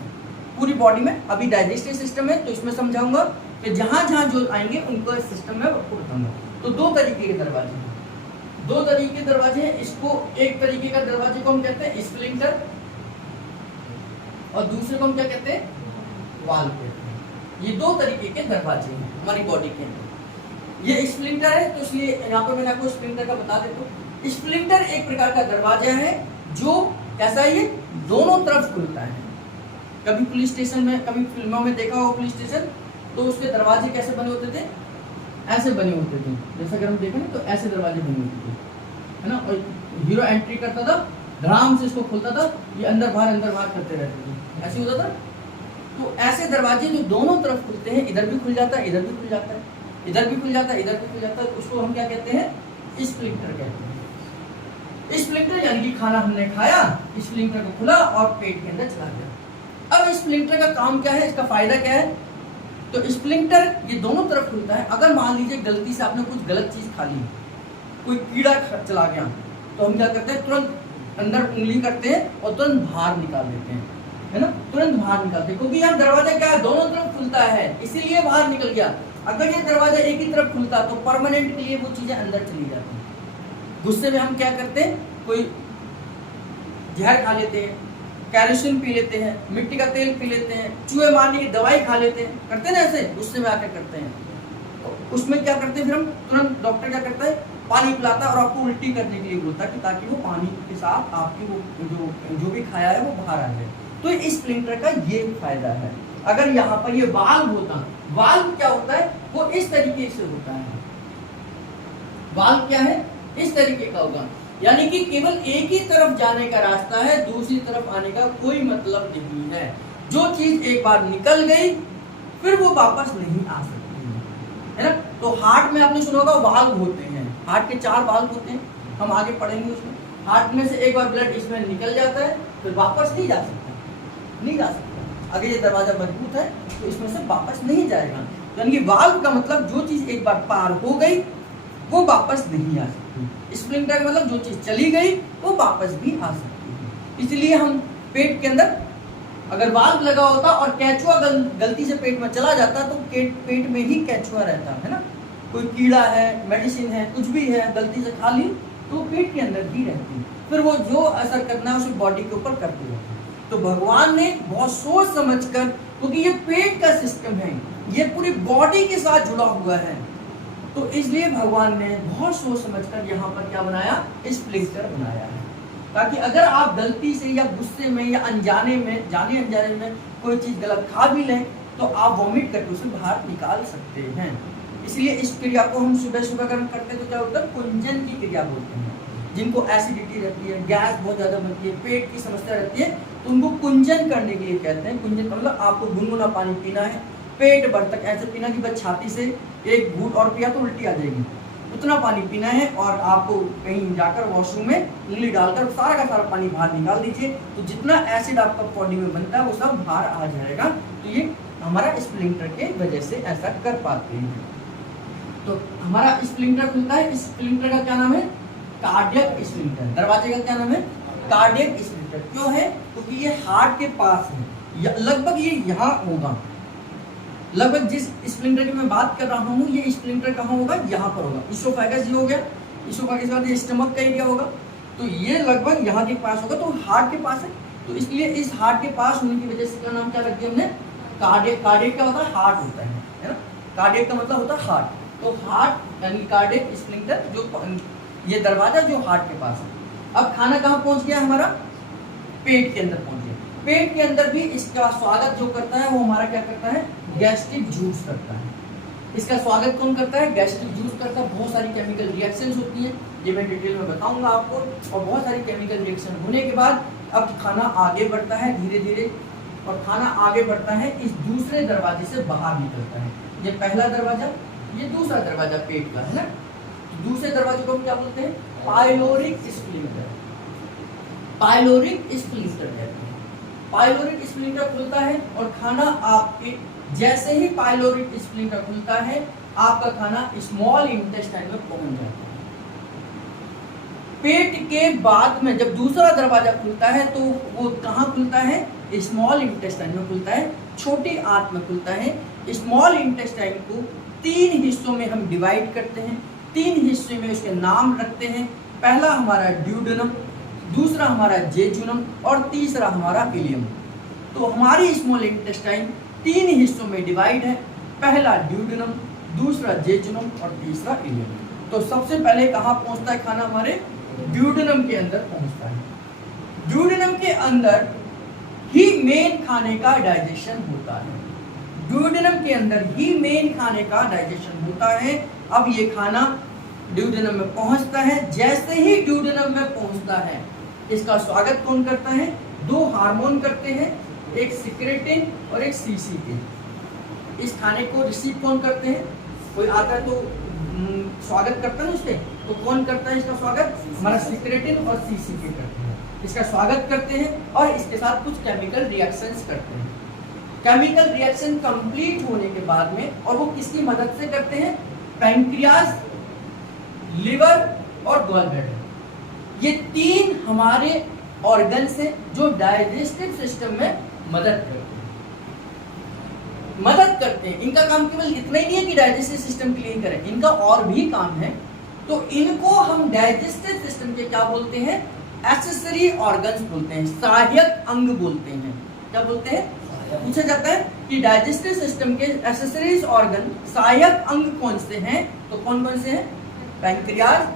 पूरी बॉडी में अभी डाइजेस्टिव सिस्टम है तो इसमें समझाऊंगा, कि जहां जहां जो आएंगे उनको इस सिस्टम में बताऊंगा। तो दो तरीके के दरवाजे हैं, दो तरीके के दरवाजे हैं। इसको एक तरीके का दरवाजे को हम कहते हैं स्प्लिंटर, और दूसरे को हम क्या कहते हैं, वाल्व कहते हैं। ये दो तरीके के दरवाजे हैं हमारी बॉडी के अंदर। ये स्प्लिंटर है तो इसलिए यहाँ पर मैंने आपको स्प्लिंटर का बता देता हूँ। स्प्लिंटर एक प्रकार का दरवाजा है जो कैसा है, ये दोनों तरफ खुलता है। कभी पुलिस स्टेशन में, कभी फिल्मों में देखा हो पुलिस स्टेशन, तो उसके दरवाजे कैसे बने होते थे, ऐसे बने होते थे। जैसा अगर हम देखें ना तो ऐसे दरवाजे बने होते थे, है ना। और हीरो एंट्री करता था, धड़ाम से इसको खोलता था, ये अंदर बाहर करते रहते थे, ऐसे होता था। तो ऐसे दरवाजे जो दोनों तरफ खुलते हैं, इधर भी खुल जाता है, इधर भी खुल जाता है, इधर भी खुल जाता है, इधर भी खुल जाता है, उसको हम क्या कहते हैं, स्प्लिंटर कहते हैं। स्प्लिंटर यानी कि खाना हमने खाया, स्प्लिंटर को खुला और पेट के अंदर चला गया। अब स्प्लिंटर का काम क्या है, इसका फायदा क्या है, तो स्प्लिंटर ये दोनों तरफ खुलता है। अगर मान लीजिए गलती से आपने कुछ गलत चीज खा ली, कोई कीड़ा चला गया, तो हम क्या करते हैं, तुरंत अंदर उंगली करते हैं और तुरंत बाहर निकाल देते हैं, है ना, तुरंत बाहर निकालते हैं। क्योंकि यहाँ दरवाजा क्या है, दोनों तरफ खुलता है, इसीलिए बाहर निकल गया। अगर ये दरवाजा एक ही तरफ खुलता तो परमानेंट के लिए वो चीजें अंदर चली जाती। गुस्से में हम क्या करते हैं, कोई जहर खा लेते हैं, कैरोसिन पी लेते हैं, मिट्टी का तेल पी लेते हैं, चूहे मारने की दवाई खा लेते हैं, करते हैं ना ऐसे, गुस्से में आकर करते हैं। तो उसमें क्या करते हैं, फिर हम तुरंत डॉक्टर क्या करता है, पानी पिलाता है और आपको उल्टी करने के लिए बोलता है कि ताकि वो पानी के साथ आपकी वो जो भी खाया है वो बाहर आ जाए। तो इस स्प्लिंटर का ये फायदा है। अगर यहाँ पर ये वाल्व होता, वाल्व क्या होता है, वो इस तरीके से होता है। वाल्व क्या है, इस तरीके का होगा, यानी कि केवल एक ही तरफ जाने का रास्ता है, दूसरी तरफ आने का कोई मतलब नहीं है। जो चीज एक बार निकल गई फिर वो वापस नहीं आ सकती है ना। तो हार्ट में आपने सुना होगा वाल्व होते हैं, हार्ट के 4 वाल्व होते हैं, हम आगे पढ़ेंगे उसमें। हार्ट में से एक बार ब्लड इसमें निकल जाता है फिर वापस नहीं जा सकता, नहीं जा सकता। अगर ये दरवाजा मजबूत है तो इसमें से वापस नहीं जाएगा। यानी कि वाल्व का मतलब जो चीज एक बार पार हो गई वो वापस नहीं आ सकती। स्प्लिंटर का मतलब जो चीज चली गई वो वापस भी आ सकती है। इसलिए हम पेट के अंदर अगर वाल्व लगा होता और कैचुआ गलती से पेट में चला जाता तो पेट में ही कैचुआ रहता है ना। कोई कीड़ा है, मेडिसिन है, कुछ भी है, गलती से खा ली तो पेट के अंदर ही रहती है, फिर वो जो असर करना है उसे बॉडी के ऊपर करती रहती है। तो भगवान ने बहुत सोच समझकर, क्योंकि ये पेट का सिस्टम है, ये पूरी बॉडी के साथ जुड़ा हुआ है, तो इसलिए भगवान ने बहुत सोच समझकर यहाँ पर क्या बनाया, स्प्लिंटर बनाया है, ताकि अगर आप गलती से या गुस्से में या अनजाने में, जाने अनजाने में कोई चीज गलत खा भी लें तो आप वॉमिट करके उसे बाहर निकाल सकते हैं। इसलिए इस क्रिया को हम सुबह सुबह अगर करते हैं तो क्या होता है, कुंजन की क्रिया बोलते हैं। जिनको एसिडिटी रहती है, गैस बहुत ज़्यादा बनती है, पेट की समस्या रहती है, तो उनको कुंजन करने के लिए कहते हैं। कुंजन मतलब आपको गुनगुना पानी पीना है, पेट भर तक ऐसे पीना कि बस छाती से एक घूंट और पिया तो उल्टी आ जाएगी, उतना पानी पीना है। और आपको कहीं जाकर वॉशरूम में उंगली डालकर सारा का सारा पानी बाहर निकाल दीजिए, तो जितना एसिड आपका बॉडी में बनता है वो सब बाहर आ जाएगा। तो ये हमारा स्प्लिंटर के वजह से ऐसा कर पाते हैं। तो हमारा स्प्लिंटर खुलता है, इस स्प्लिंटर का क्या नाम है, कार्डियक स्प्लिंटर। दरवाजे का क्या नाम है, कार्डियक स्प्लिंटर। क्यों है, क्योंकि ये हार्ट के पास है, लगभग ये यहाँ होगा, लगभग जिस स्प्लिंटर की मैं बात कर रहा हूँ ये स्प्लिंटर कहाँ होगा, यहाँ पर होगा। इसोफेगस ये हो गया, इसोफेगस के बाद ये स्टमक का एरिया होगा, तो ये लगभग यहाँ के पास होगा, तो हार्ट के पास है। तो इसलिए इस हार्ट के पास होने की वजह से इसका नाम क्या रख दिया हमने, कार्डियक। कार्डियक क्या होता है, हार्ट होता है ना, कार्डियक का मतलब होता है हार्ट। तो हार्ट यानी कार्डियक स्प्लिंटर, जो ये दरवाजा जो हार्ट के पास है। अब खाना कहाँ पहुंच गया हमारा, पेट के अंदर पहुंच गया। पेट के अंदर भी इसका स्वागत जो करता है वो हमारा क्या करता है, गैस्ट्रिक जूस करता है। इसका स्वागत कौन करता है, गैस्ट्रिक जूस करता है। बहुत सारी केमिकल रिएक्शंस होती हैं, ये मैं डिटेल में बताऊंगा आपको। और बहुत सारी केमिकल रिएक्शन होने के बाद अब खाना आगे बढ़ता है धीरे धीरे, और खाना आगे बढ़ता है इस दूसरे दरवाजे से बाहर निकलता है। ये पहला दरवाजा, ये दूसरा दरवाजा पेट का है ना। दूसरे दरवाजे को हम क्या बोलते हैं, पाइलोरिक स्प्लिंटर। पाइलोरिक स्प्लिंटर कहते हैं। पाइलोरिक स्प्लिंटर खुलता है और खाना आपके, जैसे ही पाइलोरिक स्प्लिंटर खुलता है आपका खाना स्मॉल इंटेस्टाइन में पहुंच जाता है। पेट के बाद में जब दूसरा दरवाजा खुलता है तो वो कहाँ खुलता है, स्मॉल इंटेस्टाइन में खुलता है, छोटी आंत में खुलता है। स्मॉल इंटेस्टाइन को 3 हिस्सों में हम डिवाइड करते हैं, 3 हिस्से में उसके नाम रखते हैं। पहला हमारा ड्यूडेनम, दूसरा हमारा जेजुनम और तीसरा हमारा इलियम। तो हमारी स्मॉल इंटेस्टाइन 3 हिस्सों में डिवाइड है, पहला ड्यूडेनम, दूसरा जेजुनम और तीसरा इलियम। तो सबसे पहले कहाँ पहुंचता है खाना, हमारे ड्यूडेनम के अंदर पहुंचता है। ड्यूडेनम के अंदर ही मेन खाने का डाइजेशन होता है। ड्यूडेनम के अंदर ही मेन खाने का डाइजेशन होता है। अब ये खाना ड्यूडेनम में पहुंचता है। जैसे ही ड्यूडेनम में पहुंचता है इसका स्वागत कौन करता है, 2 हार्मोन करते हैं, एक सिक्रेटिन और एक सीसीके। इस खाने को रिसीव कौन करते हैं, कोई आता है तो स्वागत करता है ना उसके, तो कौन करता है इसका स्वागत, हमारा सिक्रेटिन और सीसीके करते हैं। इसका स्वागत करते हैं और इसके साथ कुछ केमिकल रिएक्शंस करते हैं। केमिकल रिएक्शन कंप्लीट होने के बाद में, और वो किसकी मदद से करते हैं, पैंक्रियाज, लिवर और गॉलब्लैडर। ये 3 हमारे ऑर्गन्स हैं जो डाइजेस्टिव सिस्टम में मदद करते हैं। इनका काम केवल इतना ही नहीं है कि डाइजेस्टिव सिस्टम क्लीन करें, इनका और भी काम है। तो इनको हम डाइजेस्टिव सिस्टम के क्या बोलते हैं, एक्सेसरी ऑर्गन्स बोलते हैं, सहायक अंग बोलते हैं। क्या बोलते हैं, पूछा जाता है कि डाइजेस्टिव सिस्टम के एक्सेसरीज ऑर्गन, सहायक अंग कौन से हैं, तो कौन कौन से हैं, पैंक्रियाज,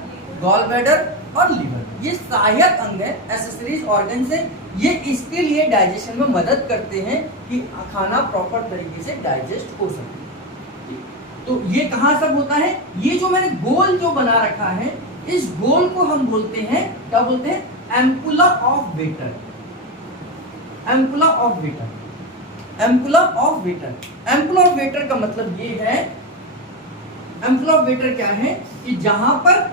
गॉलब्लैडर और लिवर। ये सहायक अंग है, एक्सेसरीज ऑर्गन से। ये इसके लिए डाइजेशन में मदद करते हैं कि खाना प्रॉपर तरीके से डाइजेस्ट हो सके। तो ये कहाँ सब होता है, ये जो मैंने गोल जो बना रखा है, इस गोल को हम बोलते हैं, क्या बोलते हैं, ampulla of waiter. Ampulla of waiter, ampulla of waiter. Ampulla of waiter का मतलब ये है, एम्पुला ऑफ वेटर क्या है कि जहां पर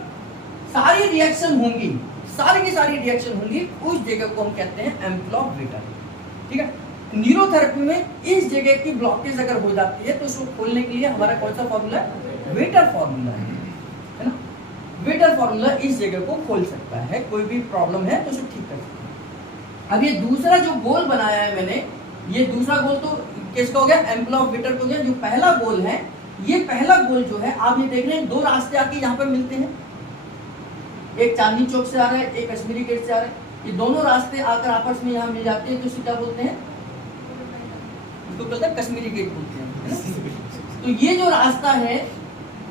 सारी रिएक्शन होंगी, सारी की सारी रिएक्शन होंगी, उस जगह को हम कहते हैं एम्पुला ऑफ वेटर। ठीक है, न्यूरोथेरेपी में इस जगह की ब्लॉकेज अगर हो जाती है तो उसको खोलने के लिए हमारा कौन सा फॉर्मूला है, वेटर फॉर्मूला है ना। वेटर फॉर्मूला इस जगह को खोल सकता है, कोई भी प्रॉब्लम है तो उसको ठीक कर सकते हैं। अब ये दूसरा जो गोल बनाया है मैंने, ये दूसरा गोल तो किसका हो गया, एम्पुला ऑफ वेटर हो गया। जो पहला गोल है, ये पहला गोल जो है, आप ये देख रहे हैं 2 रास्ते आके यहाँ पर मिलते हैं, एक चांदनी चौक से आ रहा है, एक कश्मीरी गेट से आ रहा है। ये दोनों रास्ते आकर आपस में यहाँ मिल जाते हैं तो इसे क्या बोलते हैं? इसको बोलते हैं कश्मीरी गेट बोलते हैं, है ना? तो ये जो रास्ता है,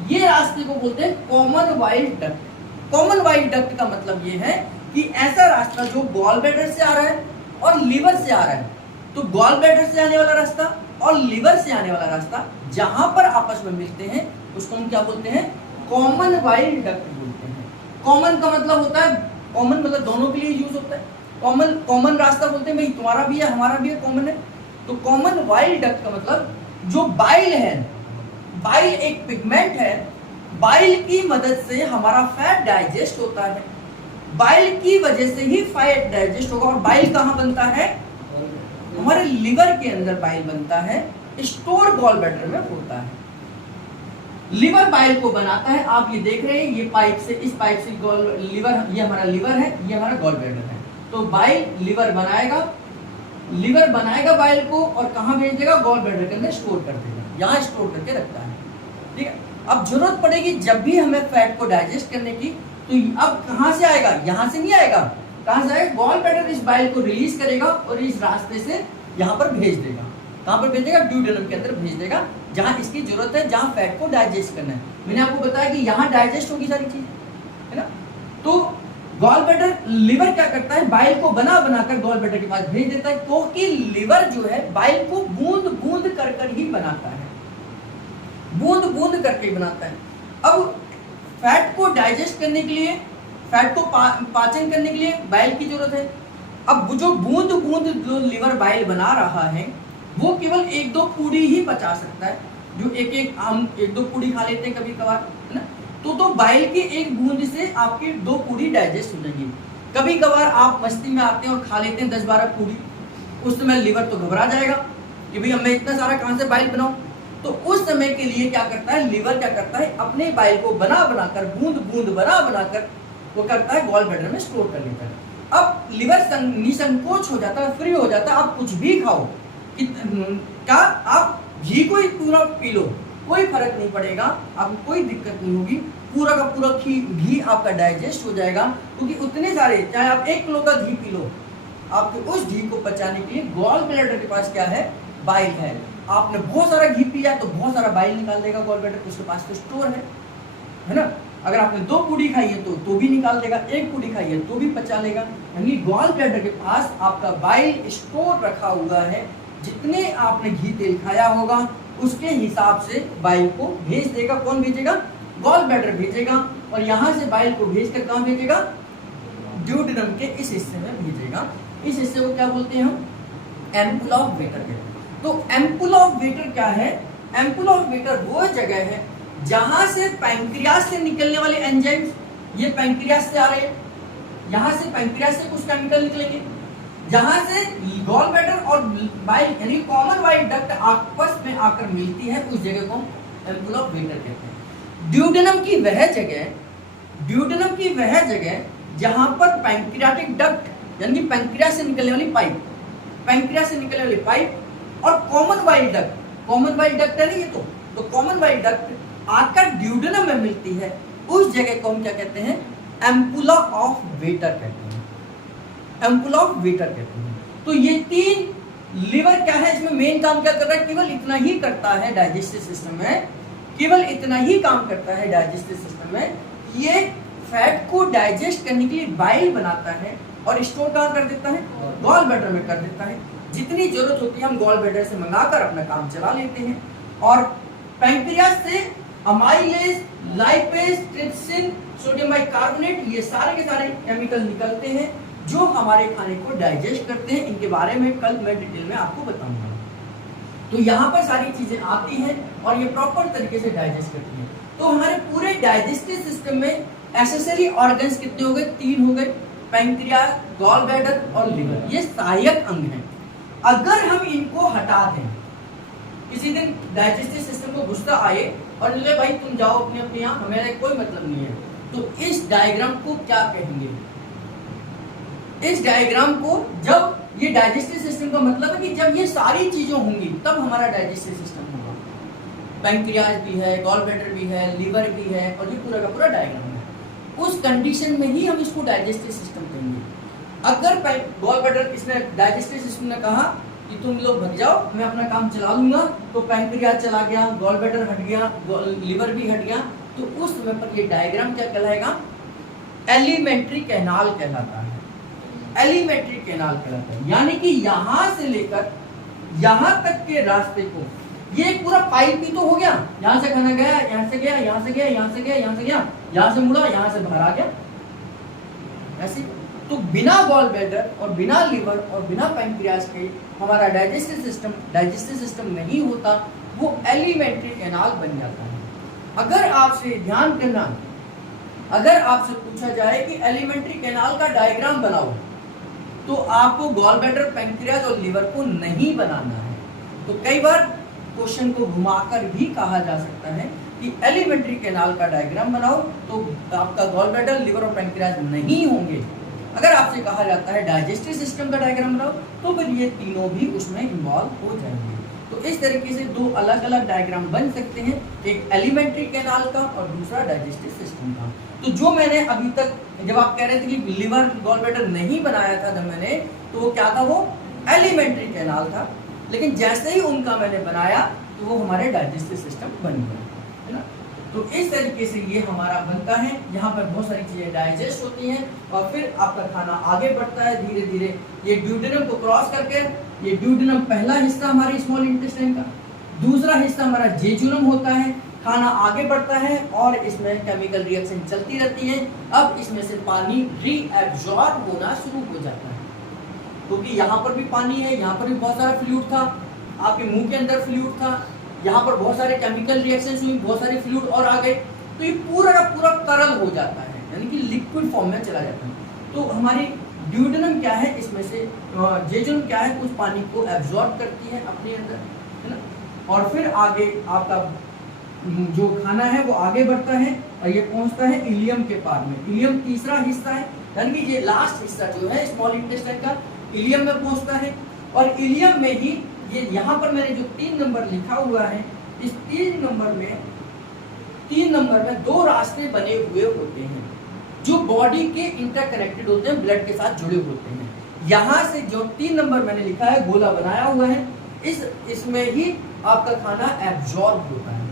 ये रास्ते को बोलते हैं common while duct. Common while duct का मतलब ये है कि ऐसा रास्ता जो गॉल ब्लैडर से आ रहा है और लीवर से आ रहा है, तो गॉल ब्लैडर से आने वाला रास्ता और लीवर से आने वाला रास्ता जहां पर आपस में मिलते हैं उसको हम क्या बोलते हैं? कॉमन वाइल डक्ट बोलते हैं। कॉमन का मतलब होता है, कॉमन मतलब दोनों के लिए यूज होता है। कॉमन रास्ता बोलते हैं भाई तुम्हारा भी है हमारा भी है, कॉमन है। तो कॉमन वाइल डक्ट का मतलब जो बाइल है, बाइल एक पिगमेंट है, बाइल की मदद से हमारा फैट डाइजेस्ट होता है, बाइल की वजह से ही फैट डाइजेस्ट होगा। और बाइल कहाँ बनता है? हमारे लिवर के अंदर बाइल बनता है, स्टोर गॉल ब्लैडर में होता है। लिवर बाइल को बनाता है। आप ये देख रहे हैं, ये पाइप से, इस पाइप से गॉल लिवर, ये हमारा लिवर है, ये हमारा गॉल ब्लैडर है। तो बाइल लिवर बनाएगा, लिवर बनाएगा बाइल को और कहाँ भेज देगा? गॉल ब्लैडर के अंदर स्टोर कर देगा, यहाँ स्टोर करके रखता है। ठीक है, अब जरूरत पड़ेगी जब भी हमें फैट को डाइजेस्ट करने की, तो अब कहाँ से आएगा? यहाँ से नहीं आएगा। कहाँ से आएगा? गॉल ब्लैडर इस बाइल को रिलीज करेगा और इस रास्ते से यहाँ पर भेज देगा। कहाँ पर भेजेगा? ड्यूडेनम के अंदर भेज देगा, जहाँ इसकी जरूरत है, जहाँ फैट को डाइजेस्ट करना है। मैंने आपको बताया कि यहाँ डाइजेस्ट होगी सारी चीज, है ना? तो गॉल ब्लैडर, लिवर क्या करता है? बाइल को बना बनाकर गॉल ब्लैडर के पास भेज देता है, क्योंकि लिवर जो है बाइल को बूंद बूंद कर कर ही बनाता है, बूंद बूंद करके ही बनाता है। अब फैट को डाइजेस्ट करने के लिए, फैट को पाचन करने के लिए बाइल की जरूरत है। अब जो बूंद बूंद जो लिवर बाइल बना रहा है वो केवल एक दो पूड़ी ही पचा सकता है। जो एक हम एक दो पूड़ी खा लेते हैं कभी कभार, है ना? तो बाइल की एक बूंद से आपकी दो पूड़ी डाइजेस्ट हो जाएगी। कभी कभार आप मस्ती में आते हैं और खा लेते हैं 10-12 पूड़ी, उस समय लिवर तो घबरा जाएगा कि भाई मैं इतना सारा कहाँ से बाइल बनाऊं। तो उस समय के लिए क्या करता है? लिवर क्या करता है? अपने बाइल को बना बनाकर, बूंद बूंद बना बनाकर वो करता है गॉल ब्लैडर में स्टोर कर लेता है। अब लिवर निसंकोच हो जाता है, फ्री हो जाता है। आप कुछ भी खाओ, क्या आप घी को ही पूरा पी लो, कोई फर्क नहीं पड़ेगा, आपको कोई दिक्कत नहीं होगी। पूरा का पूरा घी आपका डाइजेस्ट हो जाएगा, क्योंकि उतने सारे, चाहे आप 1 किलो का घी पी लो, आपके उस घी को पचाने के लिए गॉल ब्लैडर के पास क्या है? बाइल है। आपने बहुत सारा घी पिया तो बहुत सारा बाइल निकाल देगा गॉल ब्लैडर, उसके पास तो स्टोर है ना? अगर आपने 2 पूड़ी खाई है तो भी निकाल देगा, 1 पूड़ी खाई है तो भी पचा लेगा। यानी गॉल ब्लैडर के पास आपका बाइल स्टोर रखा हुआ है। जितने आपने घी तेल खाया होगा उसके हिसाब से बाइल को भेज देगा। कौन भेजेगा? गॉल ब्लैडर भेजेगा। और यहाँ से बाइल को भेजकर कहाँ भेजेगा? ड्यूडेनम के इस हिस्से में भेजेगा। इस हिस्से को क्या बोलते हैं हम? एम्पुला ऑफ वेटर कहते हैं। तो एम्पुला ऑफ वेटर क्या है? एम्पुला ऑफ वेटर वो जगह है जहां से पैंक्रियास से निकलने वाले एंजाइम्स, ये पैंक्रियास से आ रहे हैं, यहाँ से पैंक्रियास से कुछ केमिकल निकलेंगे, जहां से गॉल ब्लैडर और बाइल यानी कॉमन वाइल डक्ट आपस में आकर मिलती है, उस जगह को एम्पुला ऑफ वेटर कहते हैं। ड्यूडेनम की वह जगह जहां पर पैंक्रियाटिक डक्ट यानी पैंक्रियास से निकलने वाली पाइप, पैंक्रियास से निकलने वाली पाइप और कॉमन वाइल डक्ट है ना ये, तो कॉमन वाइल डक्ट आकर ड्यूडेनम में मिलती है, उस जगह को हम क्या कहते हैं? एम्पुला ऑफ वेटर कहते हैं। एम्पुला ऑफ वेटर कहते हैं। तो ये 3 लिवर क्या है, इसमें मेन काम क्या कर रहा है? केवल इतना ही करता है डाइजेस्टिव सिस्टम में, केवल इतना ही काम करता है डाइजेस्टिव सिस्टम में। ये फैट को डाइजेस्ट करने के लिए बाइल बनाता है और स्टोर कहाँ कर देता है? गॉल ब्लैडर में कर देता है। जितनी जरूरत होती है हम गॉल ब्लैडर से मंगाकर अपना काम चला लेते हैं। और पैंक्रियास से amylase, lipase, trypsin, sodium bicarbonate, ये सारे के सारे केमिकल निकलते हैं जो हमारे खाने को डाइजेस्ट करते हैं। इनके बारे में कल मैं डिटेल में आपको बताऊंगा। तो यहाँ पर सारी चीजें आती हैं और ये प्रॉपर तरीके से डाइजेस्ट करती हैं। तो हमारे पूरे डाइजेस्टिव सिस्टम में एसेसरी ऑर्गन्स कितने हो गए? 3 हो गए, पैंक्रियास, गॉल ब्लैडर और लिवर, ये सहायक अंग हैं। अगर हम इनको हटा दें, किसी दिन डाइजेस्टिव सिस्टम को गुस्सा आए और बोले भाई तुम जाओ अपने अपने यहाँ, हमें कोई मतलब नहीं है, तो इस डायग्राम को क्या कहेंगे? इस डायग्राम को, जब ये डाइजेस्टिव सिस्टम का मतलब है कि जब ये सारी चीजें होंगी तब हमारा डाइजेस्टिव सिस्टम होगा। पैंक्रियास भी है, गॉल ब्लैडर भी है, लिवर भी है और ये पूरा का पूरा डायग्राम है। उस कंडीशन में ही हम इसको डाइजेस्टिव सिस्टम कहेंगे। अगर गॉल ब्लैडर, इसने डाइजेस्टिव सिस्टम ने कहा कि तुम लोग भग जाओ, मैं अपना काम चला लूंगा, तो पैंक्रियाज चला गया, गॉल ब्लैडर हट गया, लीवर भी हट गया, तो उस समय पर ये डायग्राम क्या कहलाएगा? एलिमेंट्री कैनाल कहलाता है। एलिमेंट्री कैनाल कहलाता है, यानी कि यहां से लेकर यहां तक के रास्ते को, ये एक पूरा पाइप ही तो हो गया, यहां से खाना गया, यहां से गया, यहां से गया, यहां से गया, यहां से गया, यहां से मुड़ा, यहां से बाहर आ गया, ऐसे। तो बिना गॉल ब्लैडर और बिना लीवर और बिना पैंक्रियाज के हमारा डाइजेस्टिव सिस्टम नहीं होता, वो एलिमेंट्री कैनाल बन जाता है। अगर आपसे ध्यान करना, अगर आपसे पूछा जाए कि एलिमेंट्री कैनाल का डायग्राम बनाओ, तो आपको गॉल ब्लैडर, पैंक्रियाज और लीवर को नहीं बनाना है। तो कई बार क्वेश्चन को घुमाकर भी कहा जा सकता है कि एलिमेंट्री कैनाल का डायग्राम बनाओ, तो आपका गॉल ब्लैडर, लीवर और पैंक्रियाज नहीं होंगे। अगर आपसे कहा जाता है डाइजेस्टिव सिस्टम का डायग्राम बनाओ, तो फिर ये तीनों भी उसमें इन्वॉल्व हो जाएंगे। तो इस तरीके से दो अलग अलग डायग्राम बन सकते हैं, एक एलिमेंट्री कैनाल का और दूसरा डाइजेस्टिव सिस्टम का। तो जो मैंने अभी तक, जब आप कह रहे थे कि लिवर गॉल ब्लैडर नहीं बनाया था जब मैंने, तो वो क्या था? वो एलिमेंट्री कैनाल था। लेकिन जैसे ही उनका मैंने बनाया, तो वो हमारे डाइजेस्टिव सिस्टम बन गया, है ना। तो इस तरीके से ये हमारा बनता है, यहाँ पर बहुत सारी चीजें डाइजेस्ट होती हैं और फिर आपका खाना आगे बढ़ता है धीरे धीरे। ये ड्यूडेनम को क्रॉस करके, ये ड्यूडेनम पहला हिस्सा हमारे स्मॉल इंटेस्टाइन का, दूसरा हिस्सा हमारा जेजुनम होता है, खाना आगे बढ़ता है और इसमें केमिकल रिएक्शन चलती रहती है। अब इसमें से पानी रीएब्जॉर्ब होना शुरू हो जाता है, क्योंकि यहाँ पर भी पानी है, यहाँ पर भी बहुत सारा फ्लूइड था, आपके मुंह के अंदर फ्लूइड था, यहाँ पर बहुत सारे केमिकल रिएक्शंस हुई, बहुत सारे फ्लूइड और आ गए, तो ये पूरा का पूरा तरल हो जाता है, यानी कि लिक्विड फॉर्म में चला जाता है। तो हमारी ड्यूडेनम क्या है, इसमें से जेजुनम क्या है, उस पानी को एब्जॉर्ब करती है अपने अंदर, है ना। और फिर आगे आपका जो खाना है वो आगे बढ़ता है और ये पहुंचता है इलियम के पार में। इलियम तीसरा हिस्सा है, यानी कि ये लास्ट हिस्सा जो है स्मॉल इंटेस्टाइन का, इलियम में पहुंचता है। और इलियम में ही ये यहाँ पर मैंने जो 3 नंबर लिखा हुआ है, इस 3 नंबर में 2 रास्ते बने हुए होते हैं जो बॉडी के इंटरकनेक्टेड होते हैं, ब्लड के साथ जुड़े होते हैं। यहाँ से जो 3 नंबर मैंने लिखा है, गोला बनाया हुआ है, इसमें ही आपका खाना एब्जॉर्ब होता है,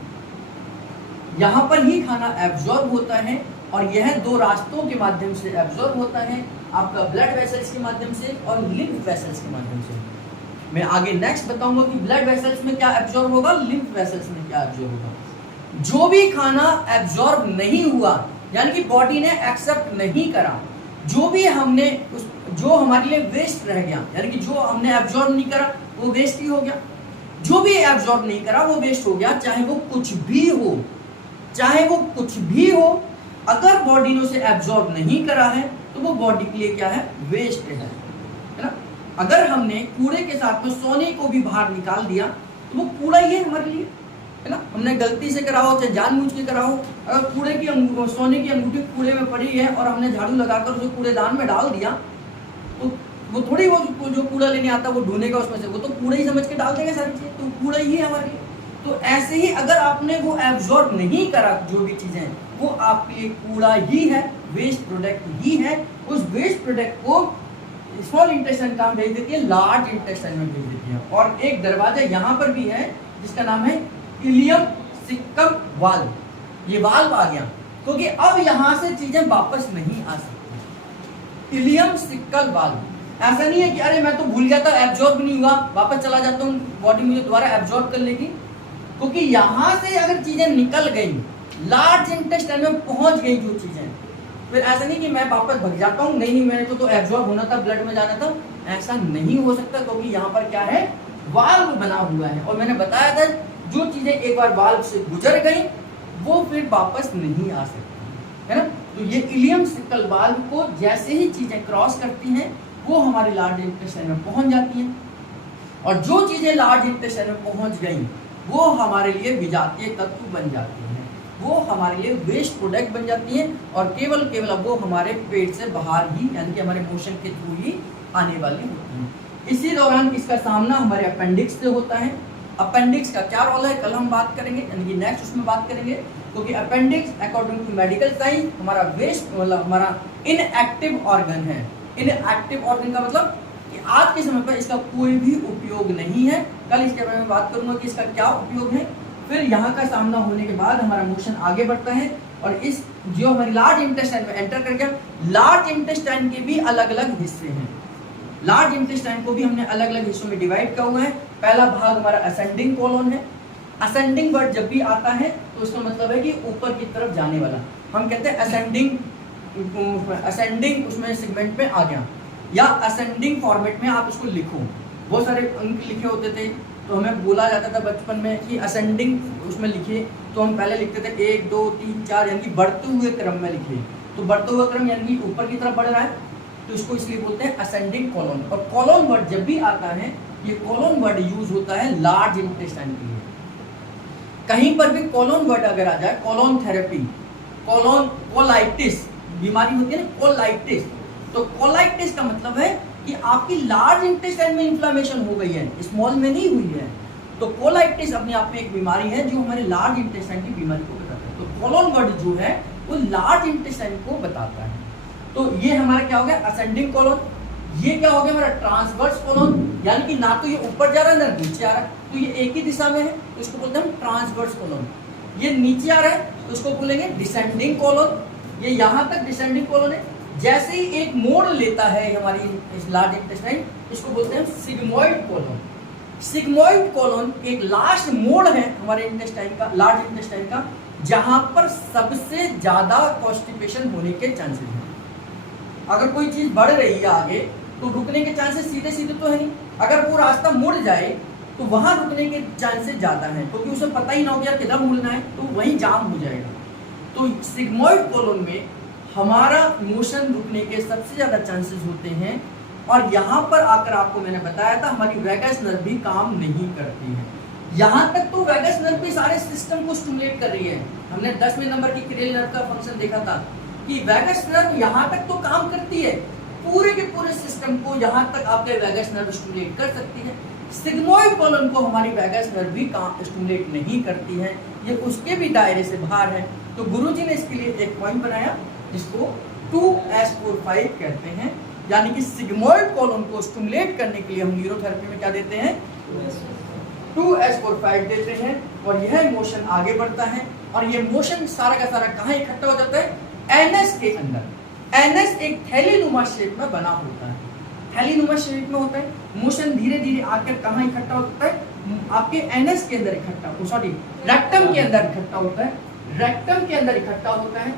यहाँ पर ही खाना एब्जॉर्ब होता है। और यह 2 रास्तों के माध्यम से एब्जॉर्ब होता है, आपका ब्लड वेसल्स के माध्यम से और लिम्फ वेसल्स के माध्यम से। मैं आगे नेक्स्ट बताऊंगा कि ब्लड वेसल्स में क्या एब्जॉर्ब होगा, लिम्फ वेसल्स में क्या एब्जॉर्ब होगा। जो भी खाना एब्जॉर्ब नहीं हुआ, यानी कि बॉडी ने एक्सेप्ट नहीं करा, जो भी हमने जो हमारे लिए वेस्ट रह गया, यानी कि जो हमने एब्जॉर्ब नहीं करा वो वेस्ट ही हो गया। जो भी एब्जॉर्ब नहीं करा वो वेस्ट हो गया, चाहे वो कुछ भी हो, चाहे वो कुछ भी हो। अगर बॉडी ने उसे एब्जॉर्ब नहीं करा है तो वो बॉडी के लिए क्या है, वेस्ट है ना। अगर हमने कूड़े के साथ में सोने को भी बाहर निकाल दिया तो वो कूड़ा ही है हमारे लिए, है ना। हमने गलती से करा हो चाहे जानबूझ के करा हो, अगर कूड़े की सोने की अंगूठी कूड़े में पड़ी है और हमने झाड़ू लगाकर उसे कूड़ेदान में डाल दिया, तो वो थोड़ी वो जो कूड़ा लेने आता है वो ढूंढेगा उसमें से, वो तो कूड़ा ही समझ के डाल देगा सारी चीज़, तो कूड़ा ही है हमारे लिए। तो ऐसे ही अगर आपने वो एब्जॉर्ब नहीं करा, जो भी चीज़ें वो आपके लिए कूड़ा ही है, वेस्ट प्रोडक्ट ही है। उस वेस्ट प्रोडक्ट को स्मॉल इंटेस्टाइन कहाँ भेज देती है, लार्ज इंटेस्टाइन में भेज देती है। और एक दरवाजा यहाँ पर भी है जिसका नाम है इलियम सिक्कम वाल्व। ये वाल्व आ गया क्योंकि अब यहाँ से चीजें वापस नहीं आ सकती। इलियम सिक्कल वाल्व, ऐसा नहीं है कि अरे मैं तो भूल गया था, एब्जॉर्ब नहीं हुआ, वापस चला जाता हूँ, बॉडी मुझे दोबारा एब्जॉर्ब कर लेगी। क्योंकि यहाँ से अगर चीजें निकल गई, लार्ज इंटेस्टाइन में पहुंच गई जो चीजें, फिर ऐसा नहीं कि मैं वापस भग जाता हूँ, नहीं मेरे को तो एब्जॉर्ब होना था, ब्लड में जाना था, ऐसा नहीं हो सकता। क्योंकि यहाँ पर क्या है, वाल्व बना हुआ है। और मैंने बताया था जो चीजें एक बार वाल्व से गुजर गई वो फिर वापस नहीं आ सकती, है ना। तो ये इलियम सिक्कल वाल्व को जैसे ही चीजें क्रॉस करती हैं वो हमारे लार्ज इंटेस्टाइन में पहुंच जाती हैं। और जो चीजें लार्ज इंटेस्टाइन में पहुंच गई वो हमारे लिए विजातीय तत्व बन जाती हैं, वो हमारे लिए वेस्ट प्रोडक्ट बन जाती हैं। और केवल अब वो हमारे पेट से बाहर ही, यानी कि हमारे मोशन के थ्रू ही आने वाली होती हैं। इसी दौरान इसका सामना हमारे अपेंडिक्स से होता है। अपेंडिक्स का क्या रोल है कल हम बात करेंगे, यानी कि नेक्स्ट उसमें बात करेंगे। क्योंकि appendix according to medical science हमारा वेस्ट, मतलब हमारा इनएक्टिव ऑर्गन है। इनएक्टिव ऑर्गन का मतलब कि आज के समय पर इसका कोई भी उपयोग नहीं है। कल इसके बारे में बात करूंगा कि इसका क्या उपयोग है। फिर यहाँ का सामना होने के बाद हमारा मोशन आगे बढ़ता है और इस जो हमारी लार्ज इंटेस्टाइन में एंटर कर गया। लार्ज इंटेस्टाइन के भी अलग अलग हिस्से हैं। लार्ज इंटेस्टाइन को भी हमने अलग अलग हिस्सों में डिवाइड किया हुआ है। पहला भाग हमारा असेंडिंग कोलोन है। असेंडिंग वर्ड जब भी आता है तो उसका मतलब है कि ऊपर की तरफ जाने वाला। हम कहते हैं असेंडिंग उसमें सेगमेंट में आ गया, या असेंडिंग फॉर्मेट में आप उसको लिखो। बहुत सारे अंक लिखे होते थे तो हमें बोला जाता था बचपन में कि असेंडिंग उसमें लिखिए, तो हम पहले लिखते थे 1 2 3 4 यानी कि बढ़ते हुए क्रम में लिखिए। तो बढ़ते हुए क्रम यानी कि ऊपर की तरफ बढ़ रहा है, तो इसको इसलिए बोलते हैं असेंडिंग कोलोन। और कोलोन वर्ड जब भी आता है, ये कोलोन वर्ड यूज होता है लार्ज इंटेस्टाइन के लिए। कहीं पर भी कोलोन वर्ड अगर आ जाए, कोलोन थेरेपी, कोलोन कोलाइटिस बीमारी होती है ना, कोलाइटिस, तो कोलाइटिस का मतलब है कि आपकी लार्ज इंटेस्टाइन में इन्फ्लेमेशन हो गई है, स्मॉल में नहीं हुई है। तो कोलाइटिस अपने आप में एक बीमारी है जो हमारे लार्ज इंटेस्टाइन की बीमारी को बताता है। तो कोलोन वर्ड जो है वो लार्ज इंटेस्टाइन को बताता है। तो ये हमारा क्या हो गया, असेंडिंग कोलोन। ये क्या हो गया हमारा ट्रांसवर्स कोलोन, यानी कि ना तो ये ऊपर जा रहा है ना नीचे आ रहा है, तो ये एक ही दिशा में है, तो इसको बोलते हैं हम ट्रांसवर्स कोलोन। ये नीचे आ रहा है तो उसको बोलेंगे डिसेंडिंग कोलोन। ये यहाँ तक डिसेंडिंग कोलोन है। जैसे ही एक मोड़ लेता है हमारी इस लार्ज इंटेस्टाइन, इसको बोलते हैं सिग्मोइड कोलोन। सिग्मोइड कोलोन एक लास्ट मोड़ है हमारे इंटेस्टाइन का, लार्ज इंटेस्टाइन का, जहां पर सबसे ज्यादा कॉन्स्टिपेशन होने के चांसेस हैं। अगर कोई चीज बढ़ रही है आगे तो रुकने के चांसेस सीधे सीधे तो है नहीं। अगर वो रास्ता मुड़ जाए तो वहां रुकने के चांसेस ज्यादा हैं, क्योंकि उसे पता ही ना हो गया किधर मुड़ना है, तो वहीं जाम हो जाएगा। तो सिग्मोइड कोलोन में हमारा मोशन रुकने के सबसे ज्यादा चांसेस होते हैं। और यहाँ पर आकर आपको मैंने बताया था हमारी वैगस नर्व भी काम नहीं करती है। यहाँ तक तो वैगस नर्व भी सारे सिस्टम को स्टिमुलेट कर रही है। हमने 10वें नंबर की क्रेनियल नर्व का फंक्शन देखा था कि वैगस नर्व यहाँ तक तो काम करती है, पूरे के पूरे सिस्टम को यहाँ तक आपके वैगस नर्व स्टिमुलेट कर सकती है। सिग्मोइड कोलोन को हमारी वैगस नर्व भी काम स्टिमुलेट नहीं करती है, ये उसके भी दायरे से बाहर है। तो गुरुजी ने इसके लिए एक पॉइंट बनाया जिसको 2s45 कहते हैं, यानी कि सिग्मोइड कोलोन को स्टिमुलेट करने के लिए हम न्यूरोथेरेपी में क्या देते हैं, 2s45 देते हैं। और यह मोशन आगे बढ़ता है और ये मोशन सारा का सारा कहाँ इकट्ठा हो जाता है, एनएस के अंदर। एनएस एक थैलीनुमा शेप में बना होता है, थैलीनुमा शेप में होता है। मोशन धीरे धीरे आकर कहाँ इकट्ठा होता है, आपके एनएस के अंदर इकट्ठा, सॉरी रेक्टम के अंदर इकट्ठा होता है। रेक्टम के अंदर इकट्ठा होता है।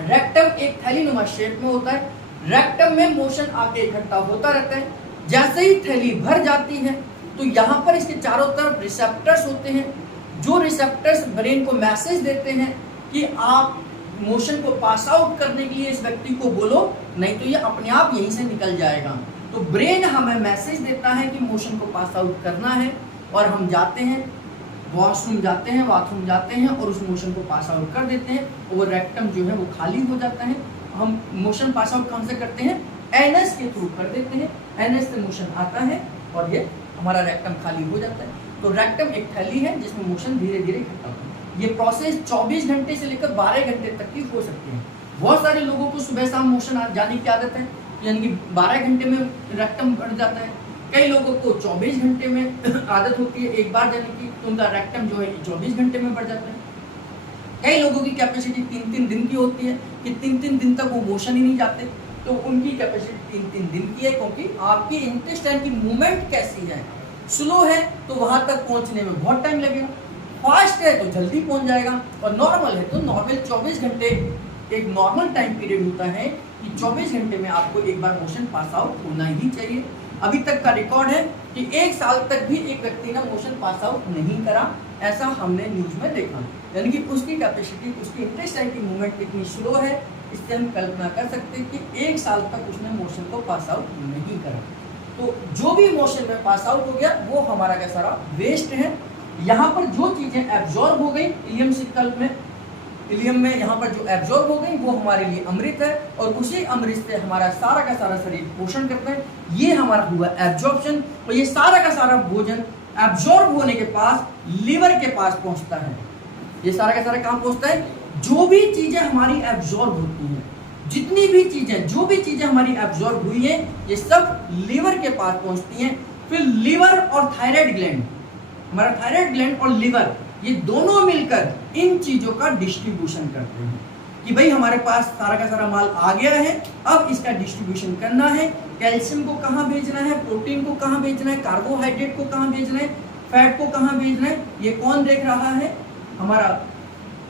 रेक्टम एक थैलीनुमा शेप में होता है। रेक्टम में मोशन आके इकट्ठा होता रहता है। जैसे ही थैली भर जाती है तो यहाँ पर इसके चारों तरफ रिसेप्टर्स होते हैं, जो रिसेप्टर्स ब्रेन को मैसेज देते हैं कि आप मोशन को पास आउट करने के लिए इस व्यक्ति को बोलो, नहीं तो ये अपने आप यहीं से निकल जाएगा। तो ब्रेन हमें मैसेज देता है कि मोशन को पास आउट करना है और हम जाते हैं, वॉशरूम जाते हैं, बाथरूम जाते हैं और उस मोशन को पास आउट कर देते हैं और वो रेक्टम जो है वो खाली हो जाता है। हम मोशन पास आउट कहाँ से करते हैं, एनएस के थ्रू कर देते हैं। एनएस से मोशन आता है और ये हमारा रेक्टम खाली हो जाता है। तो रेक्टम एक थैली है जिसमें मोशन धीरे धीरे इकट्ठा होता है। ये प्रोसेस 24 घंटे से लेकर 12 घंटे तक की हो सकती है। बहुत सारे लोगों को सुबह शाम मोशन जाने की आदत है, यानी कि 12 घंटे में रेक्टम बढ़ जाता है। कई लोगों को 24 घंटे में आदत होती है एक बार जाने की, तो उनका रेक्टम जो है 24 घंटे में बढ़ जाता है। कई लोगों की कैपेसिटी 3-3 दिन की होती है कि 3-3 दिन तक वो मोशन ही नहीं जाते, तो उनकी कैपेसिटी 3-3 दिन की है, क्योंकि आपकी इंटेस्टाइन की मूवमेंट कैसी है। स्लो है तो वहां तक पहुंचने में बहुत टाइम लगेगा, फास्ट है तो जल्दी पहुंच जाएगा, और नॉर्मल है तो नॉर्मल 24 घंटे एक नॉर्मल टाइम पीरियड होता है कि 24 घंटे में आपको एक बार मोशन पास आउट होना ही चाहिए। अभी तक का रिकॉर्ड है कि 1 साल तक भी एक व्यक्ति ने मोशन पास आउट नहीं करा, ऐसा हमने न्यूज में देखा। यानी कि उसकी कैपेसिटी, उसकी इंटेस्टाइन की मूवमेंट इतनी स्लो है, इससे हम कल्पना कर सकते हैं कि 1 साल तक उसने मोशन को पास आउट नहीं करा। तो जो भी मोशन में पास आउट हो गया वो हमारा का सारा वेस्ट है। यहाँ पर जो चीजें एब्जॉर्ब हो गई इलियम सिकल में, इलियम में यहाँ पर जो एब्जॉर्ब हो गई वो हमारे लिए अमृत है, और उसी अमृत से हमारा सारा का सारा शरीर पोषण करता है। ये हमारा हुआ एब्जॉर्प्शन, और ये सारा का सारा भोजन एब्जॉर्ब होने के पास लीवर के पास पहुंचता है। ये सारा का सारा कहाँ पहुंचता है, जो भी चीजें हमारी एब्जॉर्ब होती हैं, जितनी भी चीजें, जो भी चीजें हमारी एब्जॉर्ब हुई हैं, ये सब लीवर के पास पहुंचती हैं। फिर लीवर और थायराइड ग्लैंड, हमारा थायराइड ग्लैंड और लीवर, ये दोनों मिलकर इन चीजों का डिस्ट्रीब्यूशन करते हैं कि भाई हमारे पास सारा का सारा माल आ गया है, अब इसका डिस्ट्रीब्यूशन करना है। कैल्शियम को कहाँ भेजना है, प्रोटीन को कहाँ भेजना है, कार्बोहाइड्रेट को कहाँ भेजना है, फैट को कहाँ भेजना है, ये कौन देख रहा है, हमारा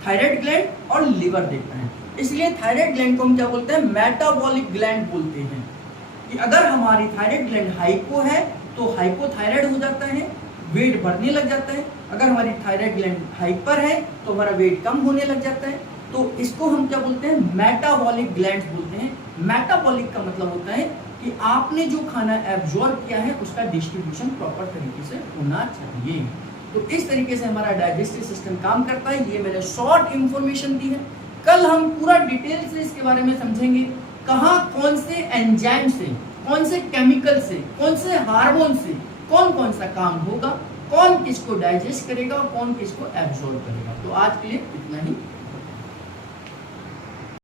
थायराइड ग्लैंड और लीवर देखता है। इसलिए थायराइड ग्लैंड को हम क्या बोलते हैं, मेटाबॉलिक ग्लैंड बोलते हैं। कि अगर हमारी थायराइड ग्लैंड हाइपो है तो हाइपोथायराइड हो जाता है, वेट बढ़ने लग जाता है। अगर हमारी थायराइड ग्लैंड हाइपर है तो हमारा वेट कम होने लग जाता है। तो इसको हम क्या बोलते हैं, मेटाबॉलिक ग्लैंड्स बोलते हैं। मेटाबॉलिक का मतलब होता है कि आपने जो खाना एब्जॉर्ब किया है उसका डिस्ट्रीब्यूशन प्रॉपर तरीके से होना चाहिए। तो इस तरीके से हमारा डाइजेस्टिव सिस्टम काम करता है। ये मैंने शॉर्ट इंफॉर्मेशन दी है। कल हम पूरा डिटेल से इसके बारे में समझेंगे, कहाँ कौन से एंजाइम से, कौन से केमिकल से, कौन से हार्मोन से कौन कौन सा काम होगा, कौन किसको डाइजेस्ट करेगा और कौन किसको एब्जॉर्ब करेगा। तो आज के लिए इतना ही।